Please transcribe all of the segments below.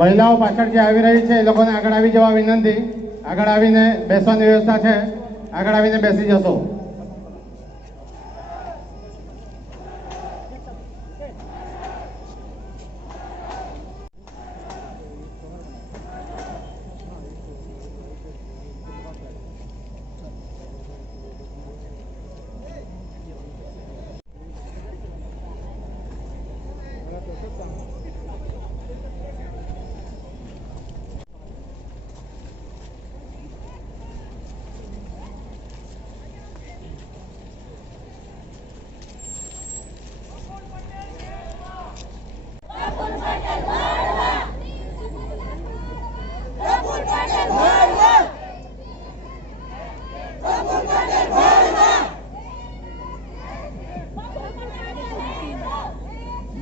महिलाओं पाछळ जे આવી રહી છે એ લોકોને આગળ આવી જવા વિનંતી। આગળ આવીને બેસવાની વ્યવસ્થા છે, આગળ આવીને બેસી જશો।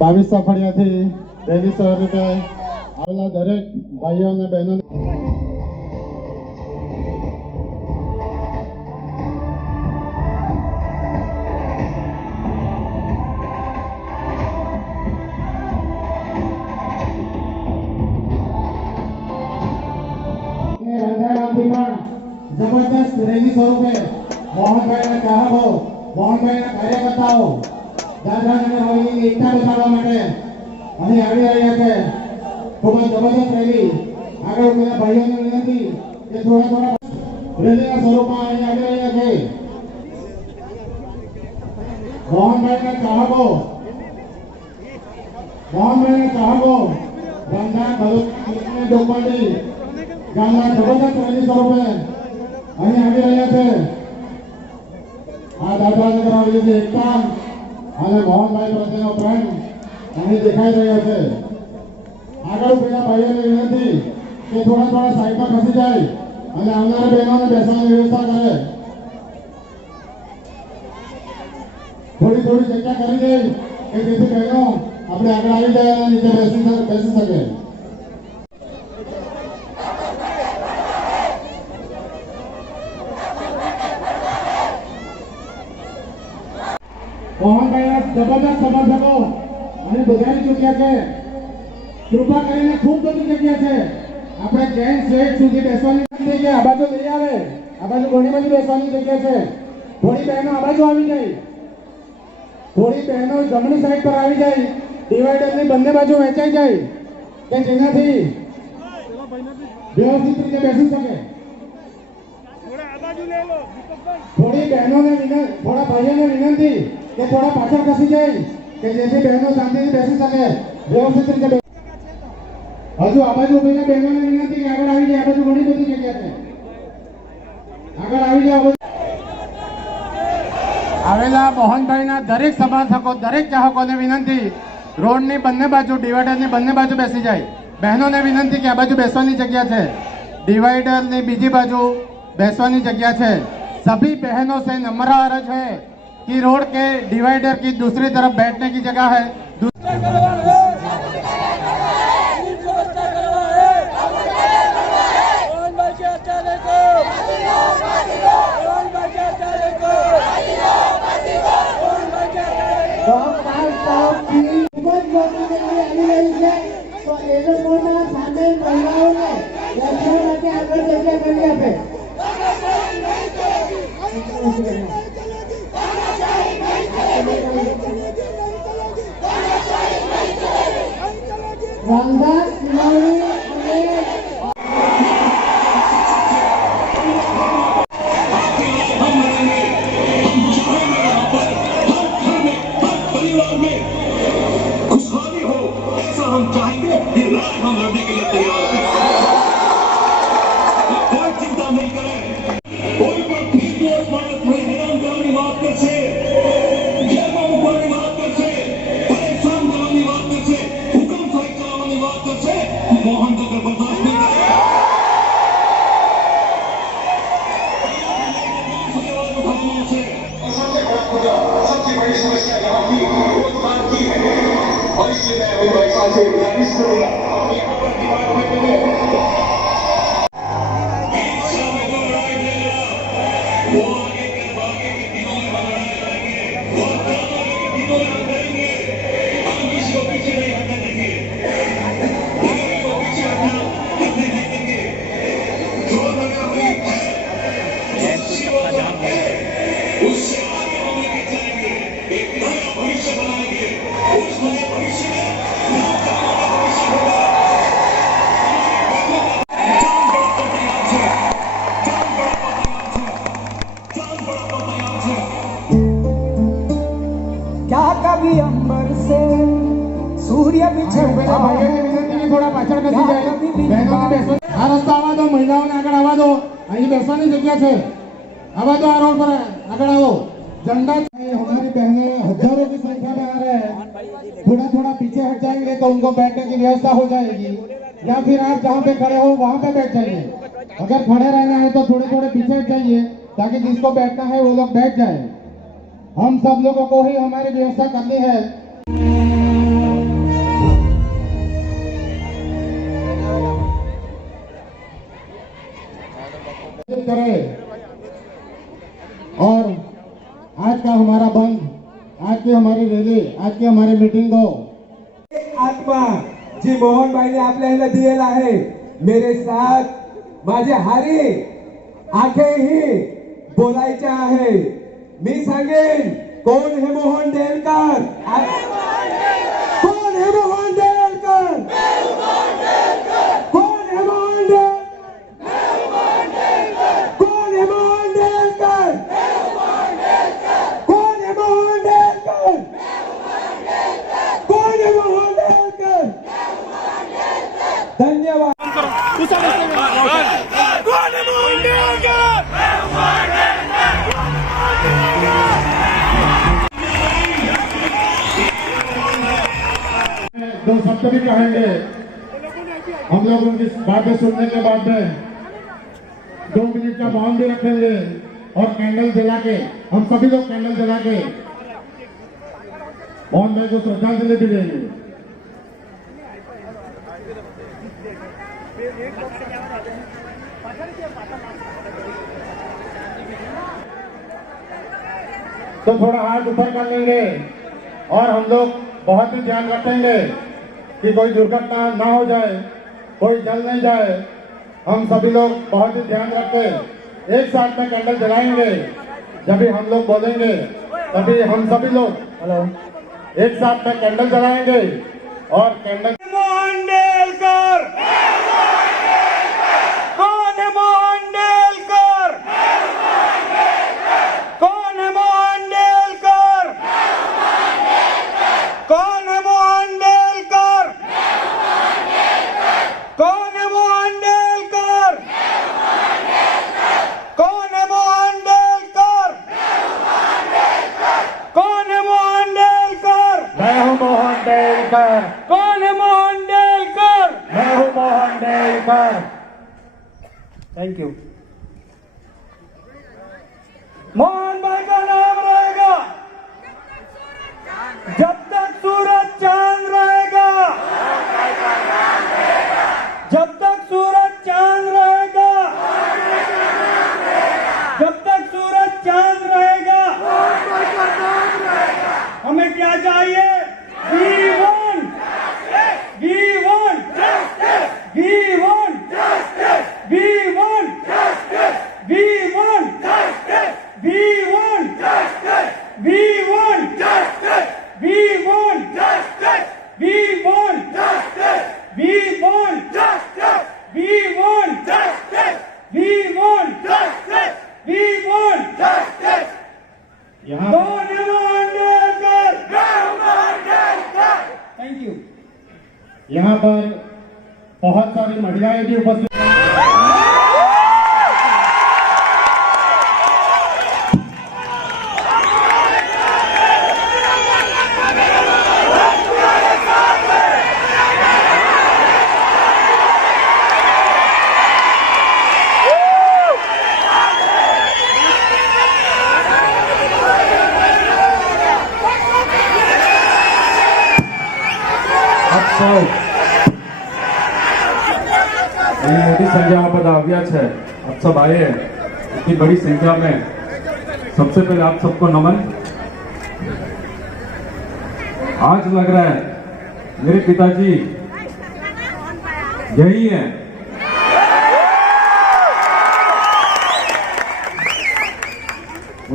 बावीस फड़ियाथी रेली स्वरूपे आवेला दरेक भाईओ ने बहनों जबरदस्त रेली स्वरूपे मोहन भाई ने चाहको मोहन भाई ने कार्यकर्ताओं दादरानगर होली एकता बचाववा माटे અહીં આવી રહ્યા છે। ખૂબ જ જબરદસ્ત રેલી આગળ ઉભેલા ભાઈઓને વિનંતી કે થોડા રેલીના સ્વરૂપમાં અહીં આવી રહ્યા છે। મોહનભાઈના ચાહકો ગામના ભરૂચની ડોપાડી ગામના જબરદસ્ત રેલી સ્વરૂપે અહીં આવી રહ્યા છે। આ દાદરાનગર હોલીની એકતા અને મોહનભાઈ પ્રત્યેનો પ્રેમ અહીં દેખાઈ રહ્યો છે। આગળ ઉભેલા ભાઈઓને વિનંતી કે થોડા સાઈડમાં ખસી જાય અને આવનારા બહેનોને બેસવાની વ્યવસ્થા કરે। થોડી જગ્યા કરી દે કે જેથી બહેનો આપણે આગળ આવી જાય અને નીચે બેસી શકે। મોહનભાઈના જબરદસ્ત સમર્થકો અને બધાની જગ્યા છે। કૃપા કરીને ખૂબ બધી જગ્યા છે। આપણે જેન્ટ્સ સ્વેટ સુધી બેસવાની જગ્યા આ બાજુ લઈ આવે, આ બાજુ ઘણી બધી બેસવાની જગ્યા છે। થોડી બહેનો આ બાજુ આવી જાય, થોડી બહેનો જમણી સાઈડ પર આવી જાય, ડિવાઈડરની બંને બાજુ વહેંચાઈ જાય કે જેનાથી વ્યવસ્થિત રીતે બેસી શકે। थोड़ी बहनों ने थोड़ा भाइयों ने विनंती कि थोड़ा पाछळ खसी जाए कि जैसे बहनों शांति से बैसी सके व्यवस्थित रीते। हजू आ बाजू उभेला बहनों ने विनंती कि आगळ आवी जाए। आ बाजू घणी बधी जग्या छे, आगळ आवी जाओ। आवेला मोहनभाईना दरेक समर्थको दरेक चाहकोने विनंती रोडनी બંને બાજુ ડિવાઈડરની બંને બાજુ બેસી જાય। બહેનોને વિનંતી કે આ બાજુ બેસવાની જગ્યા છે, ડિવાઈડરની બીજી બાજુ बैसवानी जगह है। सभी बहनों से नम्र अर्ज है कि रोड के डिवाइडर की दूसरी तरफ बैठने की जगह है। खुशहाली हो ऐसा हम चाहेंगे। ये रात हम लड़ने के लिए तैयार हैं। कोई चिंता नहीं करें, कोई पण निर्दोष माणस हैरान करવાની વાત કરશે, જેલમાં મૂકવાની વાત કરશે, પરેશાન કરવાની વાત કરશે, હુકમ સાઈ કરવાની વાત करছে मोहन जगह बर्दाश्त नहीं करेगा। सबसे बड़ी समस्या यहाँ की रोजगार की है और इसलिए मैं अभी भाई साहब से गुजारिश करूंगा यहाँ पर दीवार बैठे हुए वो आगे के दिनों में बनाए जाएंगे और दिनों में हम करेंगे। हम किसी को पीछे नहीं हटने देंगे, किसी को पीछे हटना करने नहीं देंगे। जो लगा हुई है उससे आगे हम लेके जाएंगे, एक नया भविष्य बनाएंगे। उस नए भविष्य में भविष्य होगा। क्या कभी अंबर से सूर्य बिछड़ता થોડા પાછળ ખસી જાય, બહેનોને બેસવા આ રસ્તો આવવા દો, મહિલાઓને આગળ આવવા દો, અહીં બેસવાની જગ્યા છે, આવવા દો, આ રોડ પર આગળ આવો। झंडा हमारी बहनें हजारों की संख्या में आ रहे हैं, थोड़ा थोड़ा पीछे हट जाएंगे तो उनको बैठने की व्यवस्था हो जाएगी, या फिर आप जहाँ पे खड़े हो वहाँ पे बैठ जाइए। अगर खड़े रहना है तो थोड़े थोड़े पीछे हट जाइए ताकि जिसको बैठना है वो लोग बैठ जाए। हम सब लोगों को ही हमारी व्यवस्था करनी है। करें और आज का हमारा बंद, आज की हमारी रैली, आज की हमारी मीटिंग को आत्मा जी मोहनबाईने आपल्याला दिलेला आहे। मेरे साथ माझे हारी आखेही बोलायचे आहे। मी सांगेन कोण हे मोहन डेलकर, कोण हे मोहन डेलकर, कोण हे मोहन डेलकर, कोण हे मोहन डेलकर, कोण हे मोहन डेलकर, कोण हे मोहन डेलकर। धन्यवाद। दो शब्द भी कहेंगे हम लोग, उनकी बातें सुनने के बाद में 2 मिनट का मौन भी रखेंगे और कैंडल जला के हम सभी लोग कैंडल जला के मोहन भाई को श्रद्धांजलि भी देंगे। तो थोड़ा हाथ ऊपर कर लेंगे और हम लोग बहुत ही ध्यान रखेंगे कि कोई दुर्घटना ना हो जाए, कोई जल नहीं जाए। हम सभी लोग बहुत ही ध्यान रखें, एक साथ में कैंडल जलाएंगे। जब भी हम लोग बोलेंगे तभी हम सभी लोग एक साथ में कैंडल जलाएंगे और कैंडल। मोहन डेलकर, कौन है मोहन डेलकर, कौन है मोहन डेलकर, कौन है मोहन डेलकर, कौन है मोहन डेलकर, कौन है मोहन डेलकर, कौन है मोहन डेलकर। मैं हूँ मोहन डेलकर, कौन है मोहन डेलकर, मैं हूँ मोहन डेलकर। Thank you. मोहन भाई का नाम रहेगा जब तक सूरज चांद रहेगा, जब तक सूरज चांद रहेगा, जब तक सूरज चांद रहेगा। हमें क्या चाहिए? We want, we want, we want, we want, we want, we want, we want, we want, we want, we want, we want, we want, we want। यहाँ कौन है मोहन डेलकर? Thank you. यहाँ पर बहुत सारी महिलाएं भी उपस्थित અહીં મોટી સંખ્યામાં બધા આવ્યા છે आप सब आए हैं इतनी बड़ी संख्या में सबसे पहले आप सबको नमन। आज लग रहा है मेरे पिताजी यही है,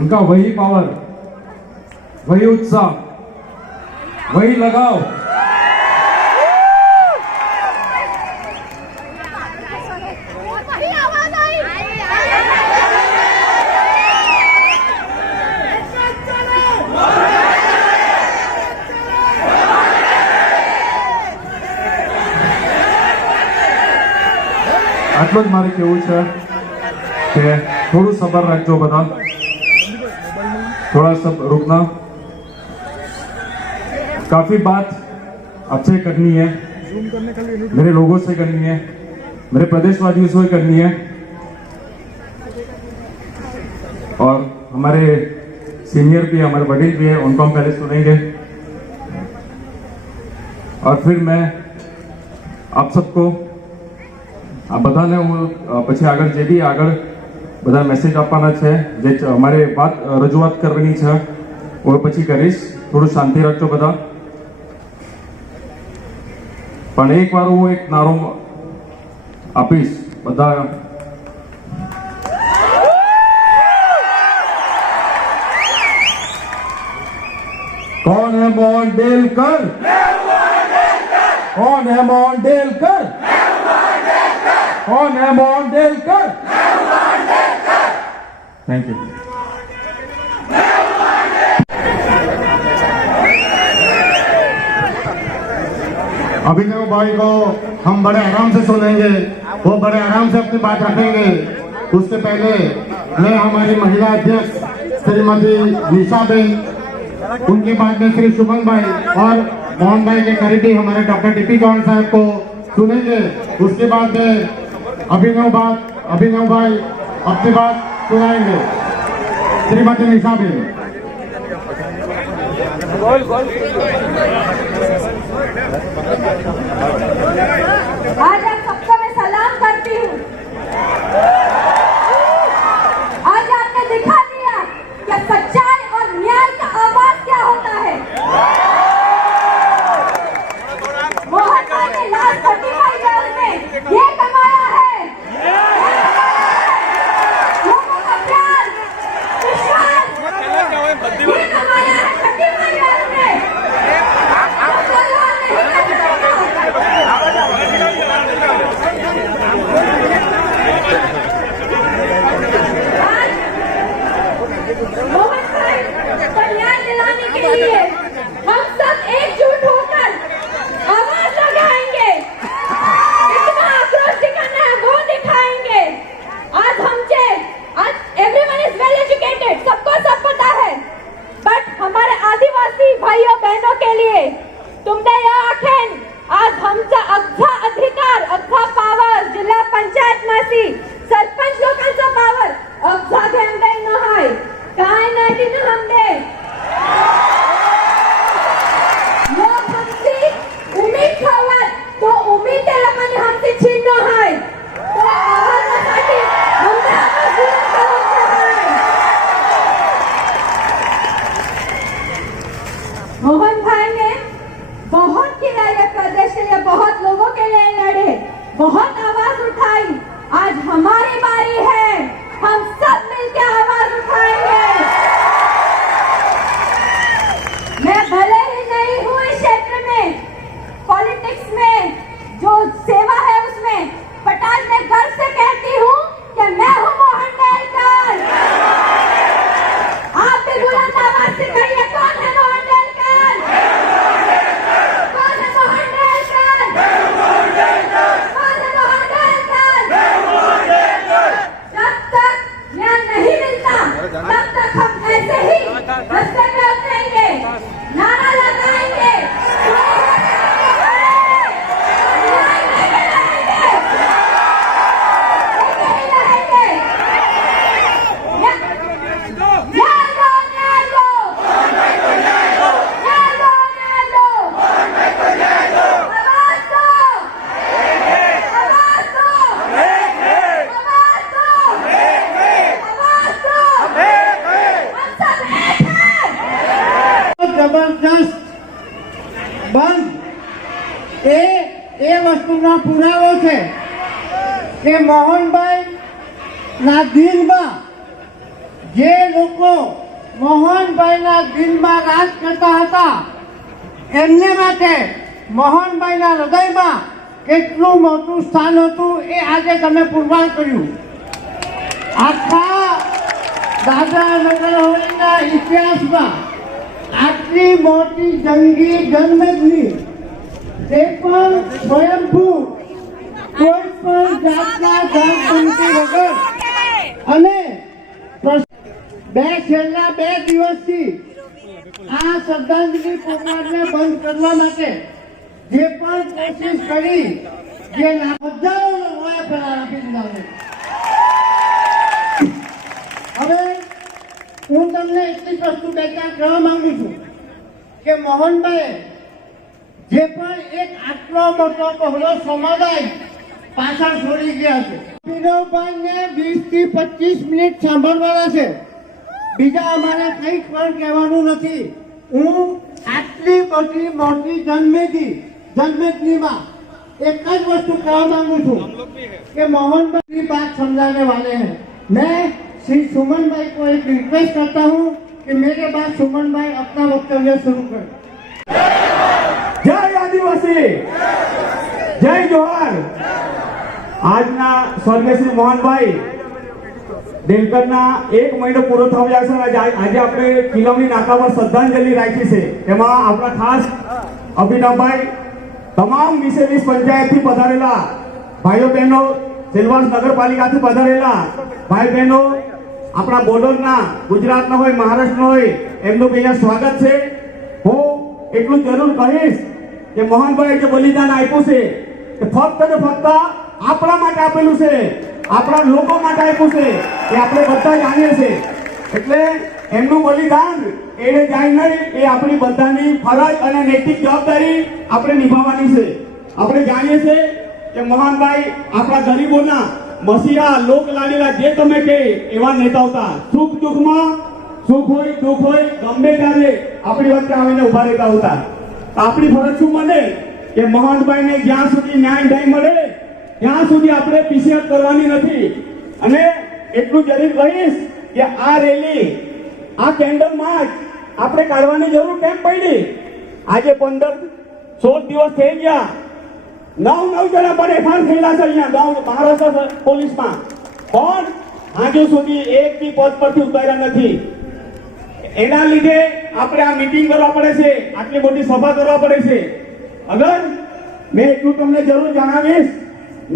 उनका वही पावर, वही उत्साह, वही लगाव આટલું જ મારે કહેવું છે કે થોડું સબર રાખજો બધા, थोड़ा सब रुकना। काफी बात आपसे करनी है, मेरे लोगों से करनी है, मेरे प्रदेशवासियों से करनी है और हमारे सीनियर भी, हमारे वडील भी है, उनको हम पहले सुनेंगे और फिर मैं आप सबको બધાને હું પછી આગળ જે બી આગળ બધા મેસેજ આપવાના છે, જે અમારે વાત રજૂઆત કરવાની છે वो પછી કરીશ। થોડું શાંતિ રાખજો બધા। પણ એકવાર હું એક નારો આપીશ બધા। कौन है मोहन डेलकर? कौन है मोहन डेलकर? कौन है मोहन डेलकर? Thank you. अभिनव भाई को हम बड़े आराम से सुनेंगे, वो बड़े आराम से अपनी बात रखेंगे। उसके पहले मैं हमारी महिला अध्यक्ष श्रीमती निशा बेन, उनके बाद में श्री शुभम भाई और मोहन भाई के करीबी हमारे डॉक्टर टीपी चौहान साहब को सुनेंगे। उसके बाद में अभिनव भाई अपनी बात सुनाएंगे। श्रीमती निशा बेन। आज आप सबको मैं सलाम करती हूँ। आज आपने दिखा दिया कि सच्चाई और न्याय का आवाज क्या होता है। मोहन भाई ने लास्ट 35 years में ये कमाया है, लोगों का प्यार, विश्वास, ये कमाया है 35 years में। मोहन भाई को न्याय दिलाने के लिए हम सब एकजुट होकर आवाज लगाएंगे। कितना आक्रोश दिखाना है वो दिखाएंगे। आज एवरीवन इज वेल एजुकेटेड, सबको सब पता है, बट हमारे आदिवासी भाइयों बहनों के लिए तुमने यह आखेन आज हमचा अग्धा अधिकार, अग्धा पावर, जिल्हा पंचायत मासी सरपंच लोकांचा पावर अग्धा घेऊन न हाय काय नाही न हमने लोक हमची उम्मीद ठेवत, तो उम्मीद त्या लोकांनी हमची छीन हाय, तो आवाजासाठी हमने आवाज बुलंद करायचा आहे। मोहन भाई ने बहुत किया ये प्रदेश के लिए, बहुत लोगों के लिए लड़े, बहुत आवाज उठाई। आज हमारी बारी है, हम सब मिलकर आवाज उठाएंगे। मैं भले ही नहीं हूँ इस क्षेत्र में, पॉलिटिक्स में जो सेवा है उसमें, बट आज मैं गर्व से कहती हूँ कि मैं हूँ मोहन डेलकर। आप भी बुलंद आवाज से कहिए, कौन है मोहन डेलकर? कौन है मोहन डेलकर? कौन है मोहन डेलकर? વિચારો છે કે મોહનભાઈ ના દિલમાં જે લોકો મોહનભાઈના દિલમાં રાજ કરતા હતા એમને માટે મોહનભાઈના હૃદયમાં કેટલું મોટું સ્થાન હતું એ આજે તમે પુરવાર કર્યું. આખા દાદરા નગર હવેલીના ઇતિહાસમાં આટલી મોટી જંગી જન્મભૂમિ તે પણ સ્વયંભૂ કોઈ પણ જાતના ધનપંથી વગર અને છેલ્લા 2 દિવસથી આ શ્રદ્ધાંજલિ પ્રોગ્રામને બંધ કરવા માટે જે પણ કોશિશ કરી જે હજારો લોકોએ પેલા આપી દીધા. હવે હું તમને એટલી જ વસ્તુ બે ચાર કહેવા માંગુ છું કે મોહનભાઈ જે પણ એક આટલો મોટો બહોળો સમુદાય પાછળ છોડી ગયા છે. વિનોદભાઈને 20 થી 25 મિનિટ સાંભળવાના છે. બીજા અમારે કંઈક પણ કહેવાનું નથી. હું આટલી મોટી જન્મેદનીમાં एक જ वस्तु कहना मांगू छू कि मोहन भाई की बात समझाने वाले हैं. मैं श्री सुमन भाई को एक रिक्वेस्ट करता हूं कि मेरे बाद सुमन भाई अपना वक्तव्य शुरू करें. जय आदिवासी, जय जोहार. આજના સ્વર્ગીય શ્રી મોહનભાઈ ડેલકરના 1 મહિનો પૂરો થવા જાય છે. આજે આપણે કિલોની નાકા પર શ્રદ્ધાંજલિ રાખી છે. એમાં આપણા ખાસ અભિનવભાઈ, તમામ 20 પંચાયતથી પધારેલા ભાઈઓ બહેનો, સેલવાસ નગરપાલિકાથી પધારેલા ભાઈ બહેનો, આપણા બોર્ડરના ગુજરાતના હોય મહારાષ્ટ્રના હોય એમનું અહીંયા સ્વાગત છે. હું એટલું જરૂર કહીશ કે મોહનભાઈ જે બલિદાન આપ્યું છે એ ફક્ત ને ફક્ત આપણા માટે આપેલું છે, આપણા લોકો માટે આપ્યું છે એ આપણે બધા જાણીએ છીએ. એટલે એમનું બલિદાન એને જાય નહીં, એ આપણી બધાની ફરજ અને નૈતિક જવાબદારી આપણે નિભાવવાની છે. આપણે જાણીએ છીએ કે મોહનભાઈ આપણા ગરીબોના મસીહા, લોક લાડીલા જે તમે કહે એવા નેતા હતા. સુખ દુઃખમાં, સુખ હોય દુઃખ હોય ગમે ત્યારે આપણી વચ્ચે આવીને ઉભા રહેતા હતા. આપણી ફરજ શું બને કે મોહનભાઈને જ્યાં સુધી ન્યાય નહીં મળે ત્યાં સુધી આપણે પીછેહટ કરવાની નથી. અને એટલું જરૂર કહીશ કે આ રેલી, આ કેન્ડલ માર્ચ આપણે કાઢવાની જરૂર કેમ પડી? આજે 15-16 દિવસ થઈ ગયા, 9 જણા પર એફઆઈઆર થયેલા છે અહીંયા મહારાષ્ટ્ર પોલીસમાં. પણ આજે સુધી એક બી પદ પરથી ઉતાર્યા નથી. એના લીધે આપણે આ મીટિંગ કરવા પડે છે, આટલી મોટી સભા કરવા પડે છે. અગર મેં એટલું તમને જરૂર જણાવીશ,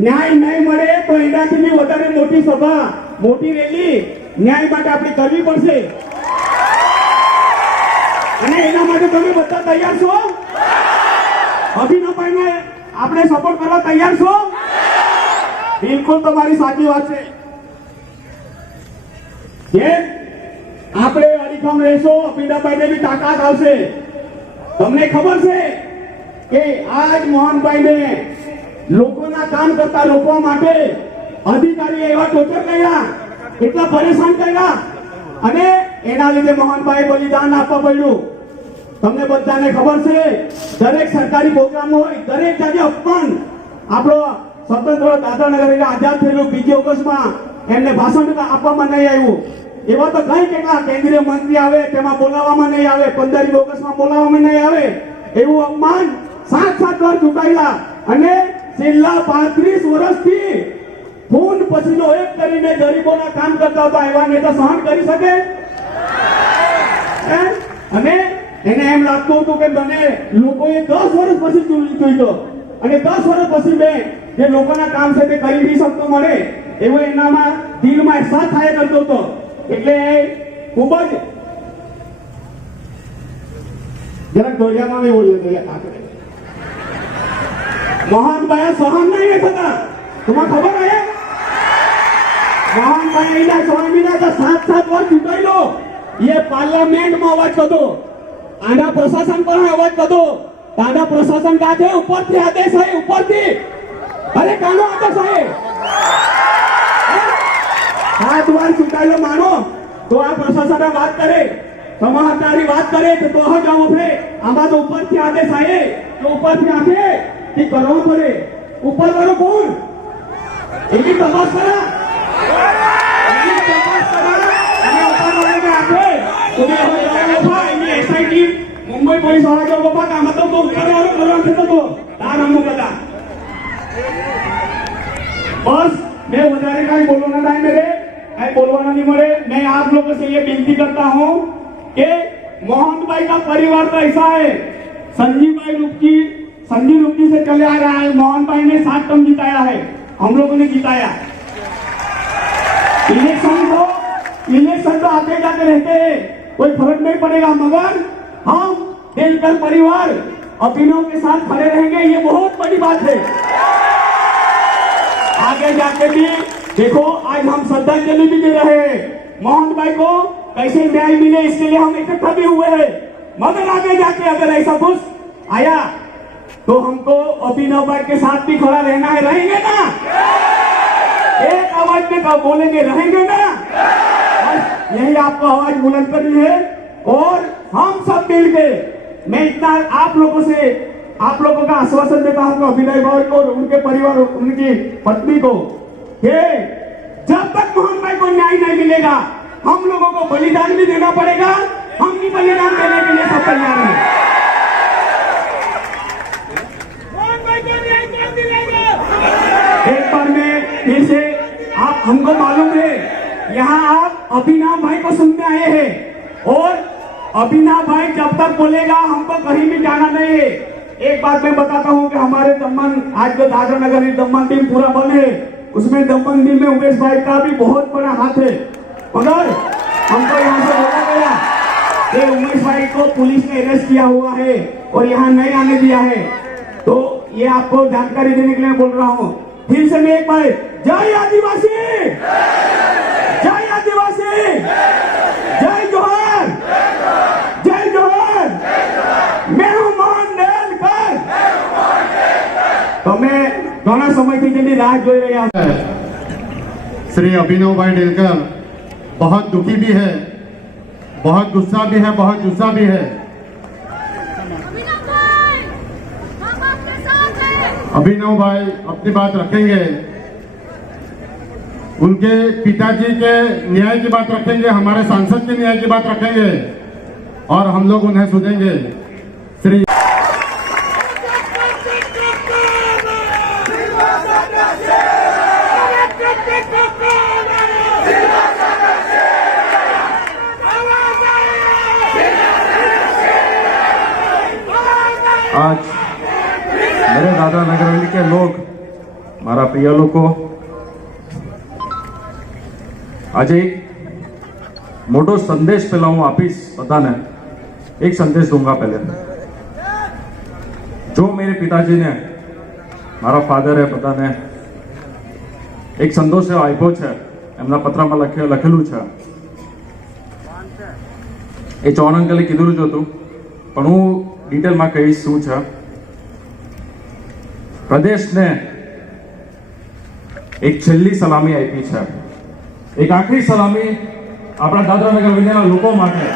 ન્યાય નહીં મળે તો એનાથી બી વધારે મોટી સભા, મોટી રેલી ન્યાય માટે આપણે કરવી પડશે. અને એના માટે તમે બધા તૈયાર છો? અભિનવભાઈને આપણે સપોર્ટ કરવા તૈયાર છો? બિલકુલ તમારી સાચી વાત છે. જેમ આપણે અડીખમ રહેશો, અભિનવભાઈને બી તાકાત આવશે. તમને ખબર છે કે આજ મોહનભાઈને લોકોના કામ કરતા રોકવા માટે અધિકારીએ એવા ટોચર કર્યા, એટલા પરેશાન કર્યા, અને એના લીધે મોહનભાઈ બલિદાન આપવા પડ્યું. તમને બધાને ખબર છે, દરેક સરકારી પ્રોગ્રામ હોય, દરેક જગ્યાએ અપમાન. આપણો સ્વતંત્ર દાદરાનગર આઝાદ થયેલું 2 ઓગસ્ટમાં એમને ભાષણ આપવામાં નહીં આવ્યું. એવા તો કઈ કેટલા કેન્દ્રીય મંત્રી આવે તેમાં બોલાવવામાં નહીં આવે, 15 ઓગસ્ટમાં બોલાવવામાં નહીં આવે. એવું અપમાન 7 વાર ચૂકાયેલા. અને છેલ્લા 35 વર્ષથી ખૂન પસીનો એક કરીને ગરીબોના કામ કરતા હતા એવા નેતા સહન કરી શકે? અને એને એમ લાગતું હતું કે મને લોકોએ 10 વર્ષ પછી જોઈતો, અને 10 વર્ષ પછી મેં જે લોકોના કામ છે તે કરી નહીં શકતો મળે એવો એનામાં દિલમાં અહેસાસ થાય કરતો હતો. એટલે ખૂબ જ જરાક દોરિયામાં બી બોલ્યો હતો. મોહનભાઈ સહન નહીં થતા. तुम्हें खबर है मोहनभाई स्वामीना का 7 વાર ચૂંટાયેલો. ये पार्लियामेंट में अवाज कदो, आना प्रशासन पर अवाज कदो. आना प्रशासन का है ऊपर से आदेश है, ऊपर से. अरे कानो आदेश है? 7 વાર ચૂંટાયેલો मानो तो आ प्रशासन बात करे, समाचारी बात करे तो जाओ फिर आमा तो ऊपर से आदेश आए तो ऊपर से आके कि करवा पड़े. ऊपर वालों कौन एकी तपास करा एकी तपास करा आणि ऊपर वाले में आके तुम्ही बाबा एनी एसआईटी मुंबई पोलीस वाला जो बाबा काम तो ऊपर वालों बोलवा देतो तो तार हमको पता बस मैं વધારે કાઈ બોલવાના નહીં મેરે કાઈ બોલવાના નહીં મળે मैं आप लोगों से ये विनती करता हूं कि मोहन भाई का परिवार तो ऐसा है संजीव रुपकी से चले आ रहा है मोहन भाई ने 7 टर्म जिताया है हम लोगों ने जिताया इलेक्शन तो आते जाते रहते हैं कोई फर्क नहीं पड़ेगा मगर हम दिलकर परिवार अभिनव के साथ खड़े रहेंगे ये बहुत बड़ी बात है आगे जाके भी देखो आज हम श्रद्धांजलि भी दे रहे हैं मोहन भाई को कैसे न्याय मिले इसके लिए हम इकट्ठा भी हुए हैं मगर आगे जाके अगर ऐसा कुछ आया तो हमको अभिनव भाई के साथ भी खड़ा रहना है रहेंगे ना एक आवाज में कब बोलेंगे रहेंगे ना यही आपको आवाज बुलंद करनी है और हम सब मिलके मैं इतना आप लोगों का आश्वासन देता हूं कि अभिनव भाई को और उनके परिवार उनकी पत्नी को कि जब तक मोहन भाई को न्याय नहीं मिलेगा हम लोगों को बलिदान भी देना पड़ेगा हम भी बलिदान देने के लिए सब तैयार हैं एक बार में फिर से आप हमको मालूम है यहाँ आप अभिनव भाई को सुनने आए हैं और अभिनव भाई जब तक बोलेगा हमको कहीं भी जाना नहीं है एक बात मैं बताता हूँ कि हमारे दमन आज जो दादरा नगर दमन टीम पूरा बन है उसमें दमन टीम में उमेश भाई का भी बहुत बड़ा हाथ है मगर हमको यहाँ से बोला गया कि उमेश भाई को पुलिस ने अरेस्ट किया हुआ है और यहाँ नहीं आने दिया है तो ये आपको जानकारी देने के लिए बोल रहा हूँ फिर से मैं एक बार जय आदिवासी जय आदिवासी जय जोहर जय जोहर मैं हूँ मोहन डेलकर तो मैं घना समय थी જેની રાહ જોઈ રહ્યા છું श्री अभिनव भाई डेलकर बहुत दुखी भी है बहुत गुस्सा भी है बहुत जुस्सा भी है अभिनव भाई अपनी बात रखेंगे उनके पिताजी के न्याय की बात रखेंगे हमारे सांसद के न्याय की बात रखेंगे और हम लोग उन्हें सुनेंगे श्री आज मेरे दादरा नगर हवेली के लोग मारा प्रिय लोग आज एक मोटो संदेश पहला हूं आपीस बधाने एक संदेश दूंगा पहले जो मेरे पिताजी ने मारा फादर है बधाने एक संदेश आप्यो छे एमना पत्रामां लखेलू छे ए चौहान अंकले कीधुं ज हतुं पण हूँ डिटेल में कहीश शू छे प्रदेश ने एक छेल्ली सलामी आपी छे एक आखरी सलामी अपना दादरा नगर हवेलीना लोको माटे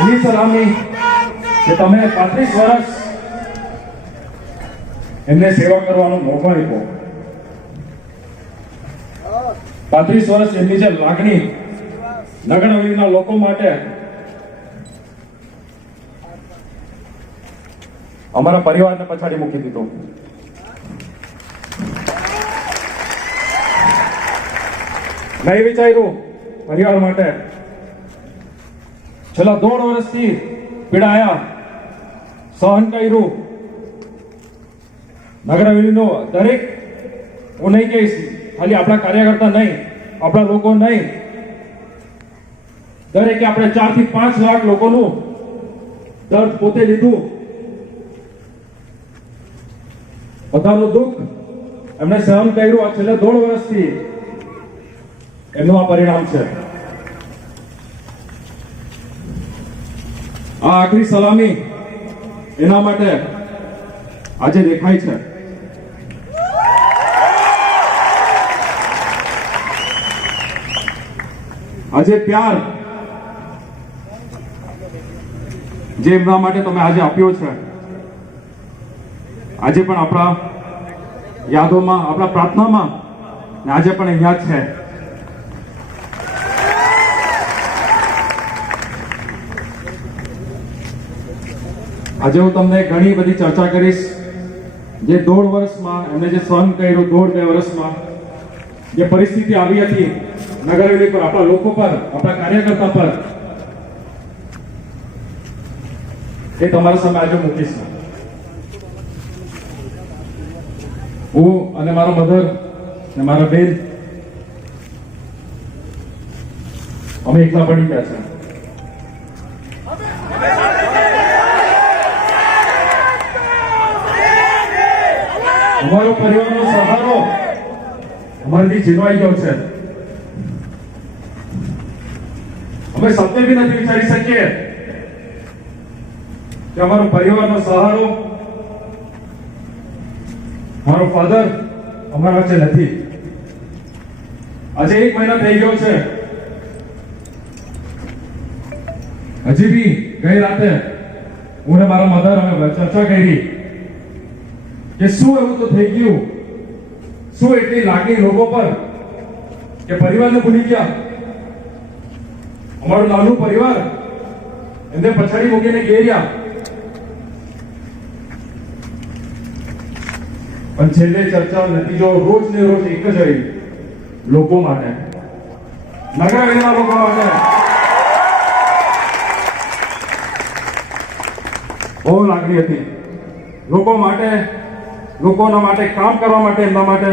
एनी सलामी के तमे 35 वर्ष एमने सेवा करवानो मौको आप्यो 35 वर्ष एमनी जे लागणी नगर हवेलीना लोको माटे अमरा परिवार ने पछाड़ी मूकी दीधो मैं विचार्यु परिवार माटे छेल्ला 1.5 वर्षथी पीड़ाया सहन कर्यु नगर हवेलीनो दरेक हूँ नहीं कहीश खाली अपना कार्यकर्ता नहीं अपना लोगों नहीं दरेके अपने 4 થી 5 लाख लोगों दर्द पोते लीधु बधानु दुख एमने सहन कर्यु आ छेल्ला 1.5 वर्षथी एमनुं आ परिणाम छे आ आखरी सलामी एना माटे आजे देखाय छे આજે પ્યાર જે એમના માટે તમે આજે આપ્યો છે, આજે પણ આપણા યાદોમાં, આપણા પ્રાર્થનામાં ને આજે પણ અહીંયા જ છે. આજે હું તમને ઘણી બધી ચર્ચા કરીશ જે 1.5 વર્ષમાં એમને જે સહન કર્યું, 1.5-2 વર્ષમાં જે પરિસ્થિતિ આવી હતી નગરવેલી પર, આપણા લોકો પર, આપણા કાર્યકર્તા પર, એ તમારા સામે આજે મૂકીશ. હું અને મારા મધર અને મારા બેન અમે એકલા પડી ગયા છે. અમારો પરિવારનો સહારો અમારાથી છીનવાઈ ગયો છે. અમે સપને બી નથી વિચારી શકીએ કે અમારો પરિવારનો સહારો, મારો ફાધર અમારા વચ્ચે નથી. આજે 1 મહિના થઈ ગયો છે. હજી બી ગઈ રાતે હું ને મારા મધર અમે ચર્ચા કરી કે શું એવું તો થઈ ગયું, શું એટલી લાગણી લોકો પર કે પરિવારને ભૂલી ગયા. અમારું નાનું પરિવાર એમને પછાડી મૂકીને ગયા. પણ છેલ્લે ચર્ચા નતીજો રોજ ને રોજ એક જ રહી, લોકો માટે, નગરવેલીના લોકો માટે. બહુ લાગણી હતી લોકો માટે, લોકોના માટે કામ કરવા માટે, એમના માટે.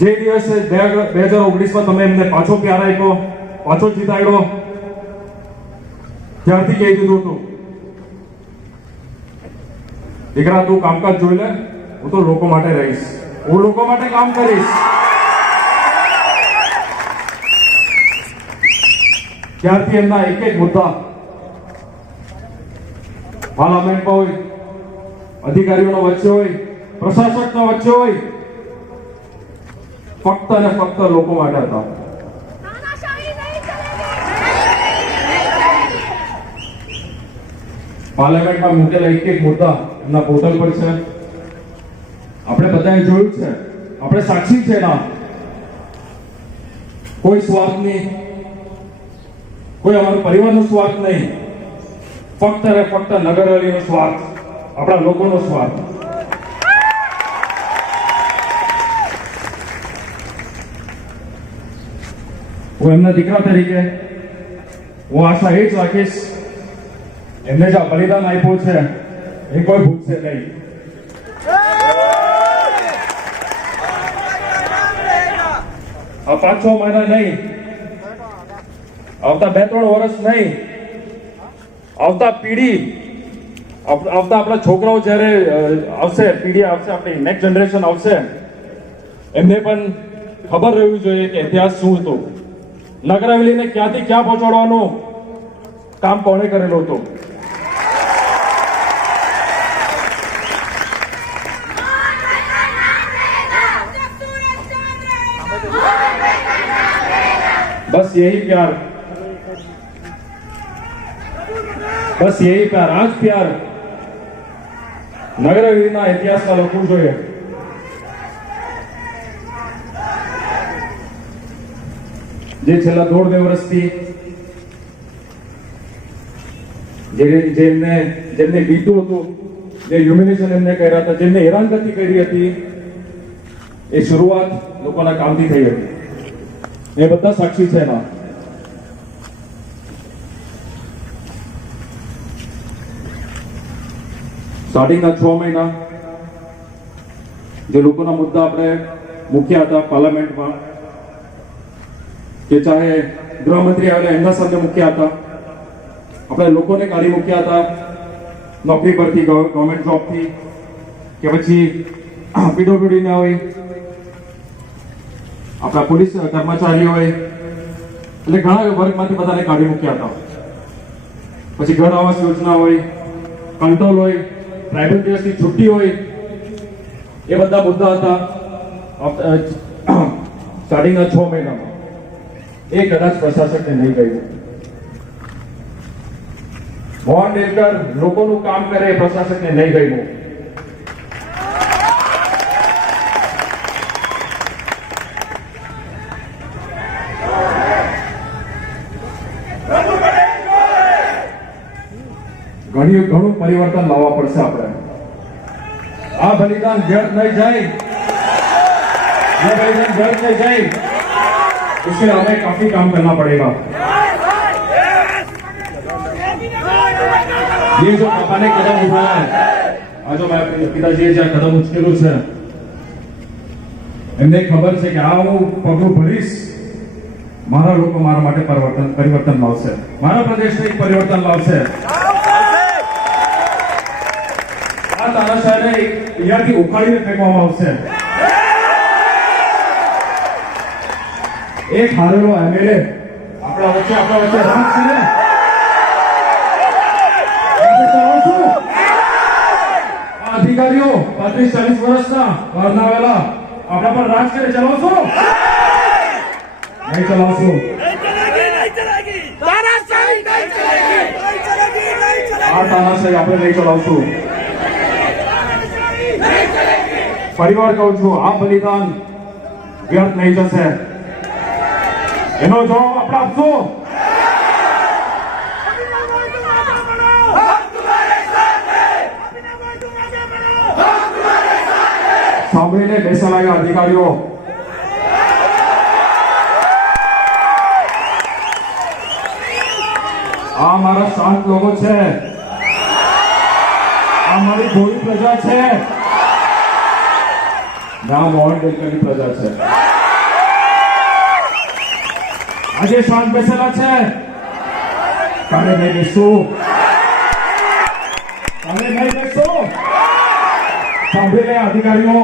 જે દિવસે 2019માં તમે એમને પાછો પ્યાર આપ્યો, પાછો જીતાડ્યો, ત્યારથી કહી દીધું હતું, દીકરા તું કામકાજ જોઈ લે, હું તો લોકો માટે રહીશ, હું લોકો માટે કામ કરીશ. ત્યારથી એમના એક એક મુદ્દા પાર્લામેન્ટમાં હોય, અધિકારીઓનો વચ્ચે હોય, પ્રશાસકના વચ્ચે હોય, ફક્ત અને ફક્ત લોકો માટે હતા. પાર્લામેન્ટમાં મૂકેલા એક એક મુદ્દા એમના પોર્ટલ પર છે. આપણે બધાએ જોયું છે, આપણે સાક્ષી છે એના. કોઈ સ્વાર્થ નહીં, કોઈ અમારા પરિવારનો સ્વાર્થ નહીં, ફક્ત અને ફક્ત નગરવેલીનો સ્વાર્થ, આપણા લોકોનો સ્વાર્થ. હું એમના દીકરા તરીકે હું આશા એ જ રાખીશ, એમને જે બલિદાન આપ્યું છે એ કોઈ ભૂલશે નહીં. આ 5-6 મહિના નહીં, આવતા 2-3 વર્ષ નહીં, આવતા પેઢી, આવતા આપણા છોકરાઓ જ્યારે આવશે, પેઢી આવશે, આપણી નેક્સ્ટ જનરેશન આવશે, એમને પણ ખબર રહેવી જોઈએ કે ઇતિહાસ શું હતો, નગરવેલીને ક્યાંથી ક્યાં પહોંચાડવાનું કામ કોણે કરેલું હતું. बस यही प्यार, बस यही प्यार, आज प्यार નગરવેલીના ઇતિહાસમાં લખવું જોઈએ. જે છેલ્લા 1.5-2 વર્ષથી જેમને બીતું હતું, જે હ્યુમિલેશન એમને કર્યા હતા, જેમને હેરાનગતિ કરી હતી, એ શરૂઆત લોકોના કામથી થઈ હતી. એ બધા સાક્ષી છે એના. સ્ટાર્ટિંગના 6 મહિના જે લોકોના મુદ્દા આપણે મૂક્યા હતા પાર્લામેન્ટમાં, કે ચાહે ગૃહમંત્રી આવેલા એમના સામે મૂક્યા હતા, આપણે લોકોને કાઢી મૂક્યા હતા નોકરી પરથી, ગવર્મેન્ટ જોબથી, કે પછી પીડબ્લ્યુડી ના હોય, આપણા પોલીસ કર્મચારીઓ હોય, એટલે ઘણા વર્ગમાંથી બધાને કાઢી મૂક્યા હતા. પછી ઘર આવાસ યોજના હોય, કંટ્રોલ હોય, ટ્રાઇબલ દિવસની છુટ્ટી હોય, એ બધા મુદ્દા હતા સ્ટાર્ટિંગના 6 મહિનામાં. એ કદાચ પ્રશાસકને નહીં ગયું. મોહન ડેલકર લોકોનું કામ કરે એ પ્રશાસકને નહીં ગમ્યું. ઘણું પરિવર્તન લાવવા પડશે આપણે. આ બલિદાન વ્યર્થ નહીં જાય. ये बलिदान व्यर्थ नहीं जाए, इसके लिए हमें काफी काम करना पड़ेगा. ये जो पापा ने कदम उठाया है, आज जो मैं पिताजी जो कदम उचकेलू છે એમને ખબર છે કે આ હું પગલું ભરીશ, મારા લોકો મારા માટે પરિવર્તન લાવશે, મારા પ્રદેશને એક પરિવર્તન લાવશે. આ તાનાશાહીને અહીંયાથી ઉખાડીને ફેંકવામાં આવશે. एक हारेलो एमएलए अपना वच्चे राज करे अधिकारीओ 35-40 वर्षना वर्णावेला अपना पर राज करे चलावशो नहीं चलावशो आ तानाशाही આપણે નહીં ચલાવશું. ફરીવાર કહું છું, આ બલિદાન વ્યર્થ નહીં જશે. એનો જવાબ આપણે આપશું. સાંભળીને બેસેલા અધિકારીઓ, આ મારા શાંત લોકો છે, આ મારી ભોળી પ્રજા છે, ના મોહન ડેલકરની પ્રજા છે. આજે શાંત બેસેલા છે, કાલે નહીં બેસું, કાલે નહીં બેસું. સાંભળી લે અધિકારીઓ,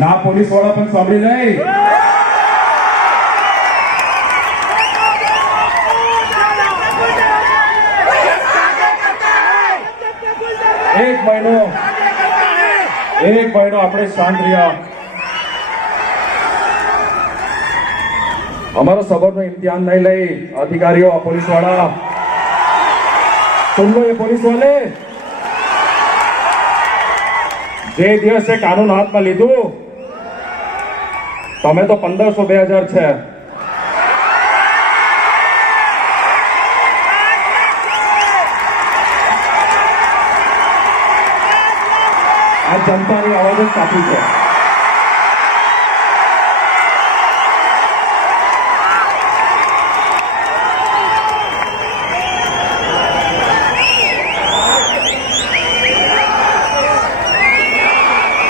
ના પોલીસ વાળા પણ સાંભળી લે. એક મહિનો આપણે શાંત રહ્યા. हमारा सबर में इम्तिहान नहीं लई. अधिकारियों, पुलिस वाला सुन लो, ये पुलिस वाले जे दिवसे कानून हाथ में लीधु तमे तो 1500-2000 छे. आ जनता की आवाज काफी है.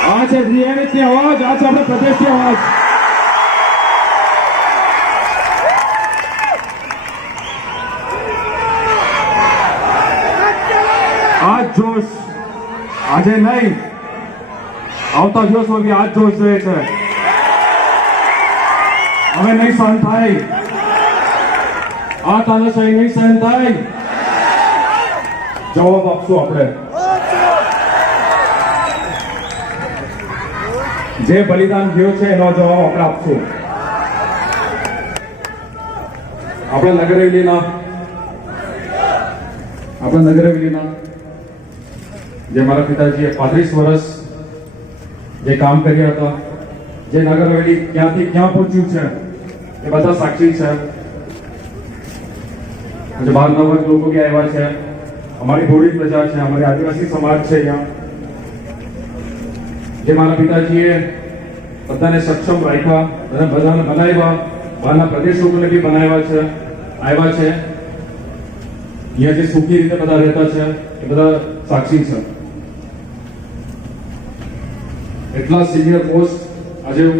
आज रियानित की आवाज, आज अपने प्रदेश की आवाज. आज जोश આજે નહીં, આવતા દિવસમાં બી આજ જોશ રહે છે. હવે નહીં સહન થાય, આ તાનાશાહી નહીં સહન થાય. જવાબ આપશું આપણે. જે બલિદાન ગયો છે એનો જવાબ આપણે આપશું. આપણા નગરવેલીના જે મારા પિતાજીએ 35 વર્ષ જે કામ કર્યા હતા, જે નગરવેલી ક્યાંથી ક્યાં પહોંચ્યું છે એ બધા સાક્ષી છે. જે બહારના વર્ગ લોકો કે આવ્યા છે, અમારી ભોળી પ્રજા છે, અમારી આદિવાસી સમાજ છે અહીંયા. જે મારા પિતાજીએ બધાને સક્ષમ રાખ્યા, બધાને બનાવ્યા, બહારના પ્રદેશ લોકોને બી બનાવ્યા છે, આવ્યા છે. અહીંયા જે સુખી રીતે બધા રહેતા છે એ બધા સાક્ષી છે. એટલા સિનિયર પોસ્ટ આજે હું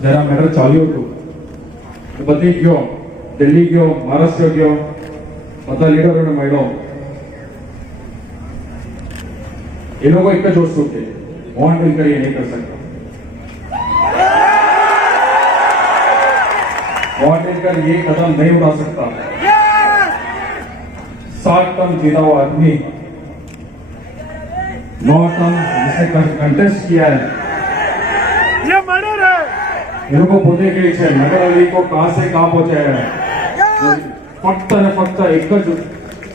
જ્યારે આ મેટર ચાલ્યું હતું તો બધી ગયો, દિલ્હી ગયો, મહારાષ્ટ્ર ગયો, બધા લીડરોને મળ્યો. એ લોકો એક જ વસ્તુ કે મોહન ડેલકર ये नहीं कर सकता. मोहन डेलकर ये कदम नहीं उठा सकता. 7 टन जीता हुआ आदमी 9 टन जिसने कंटेस्ट किया है, ये मर्डर है. ये लोग पोते गए थे नगरवेली को कहां से कहां पहुंचाया है. ફક્ત અને ફક્ત એક જ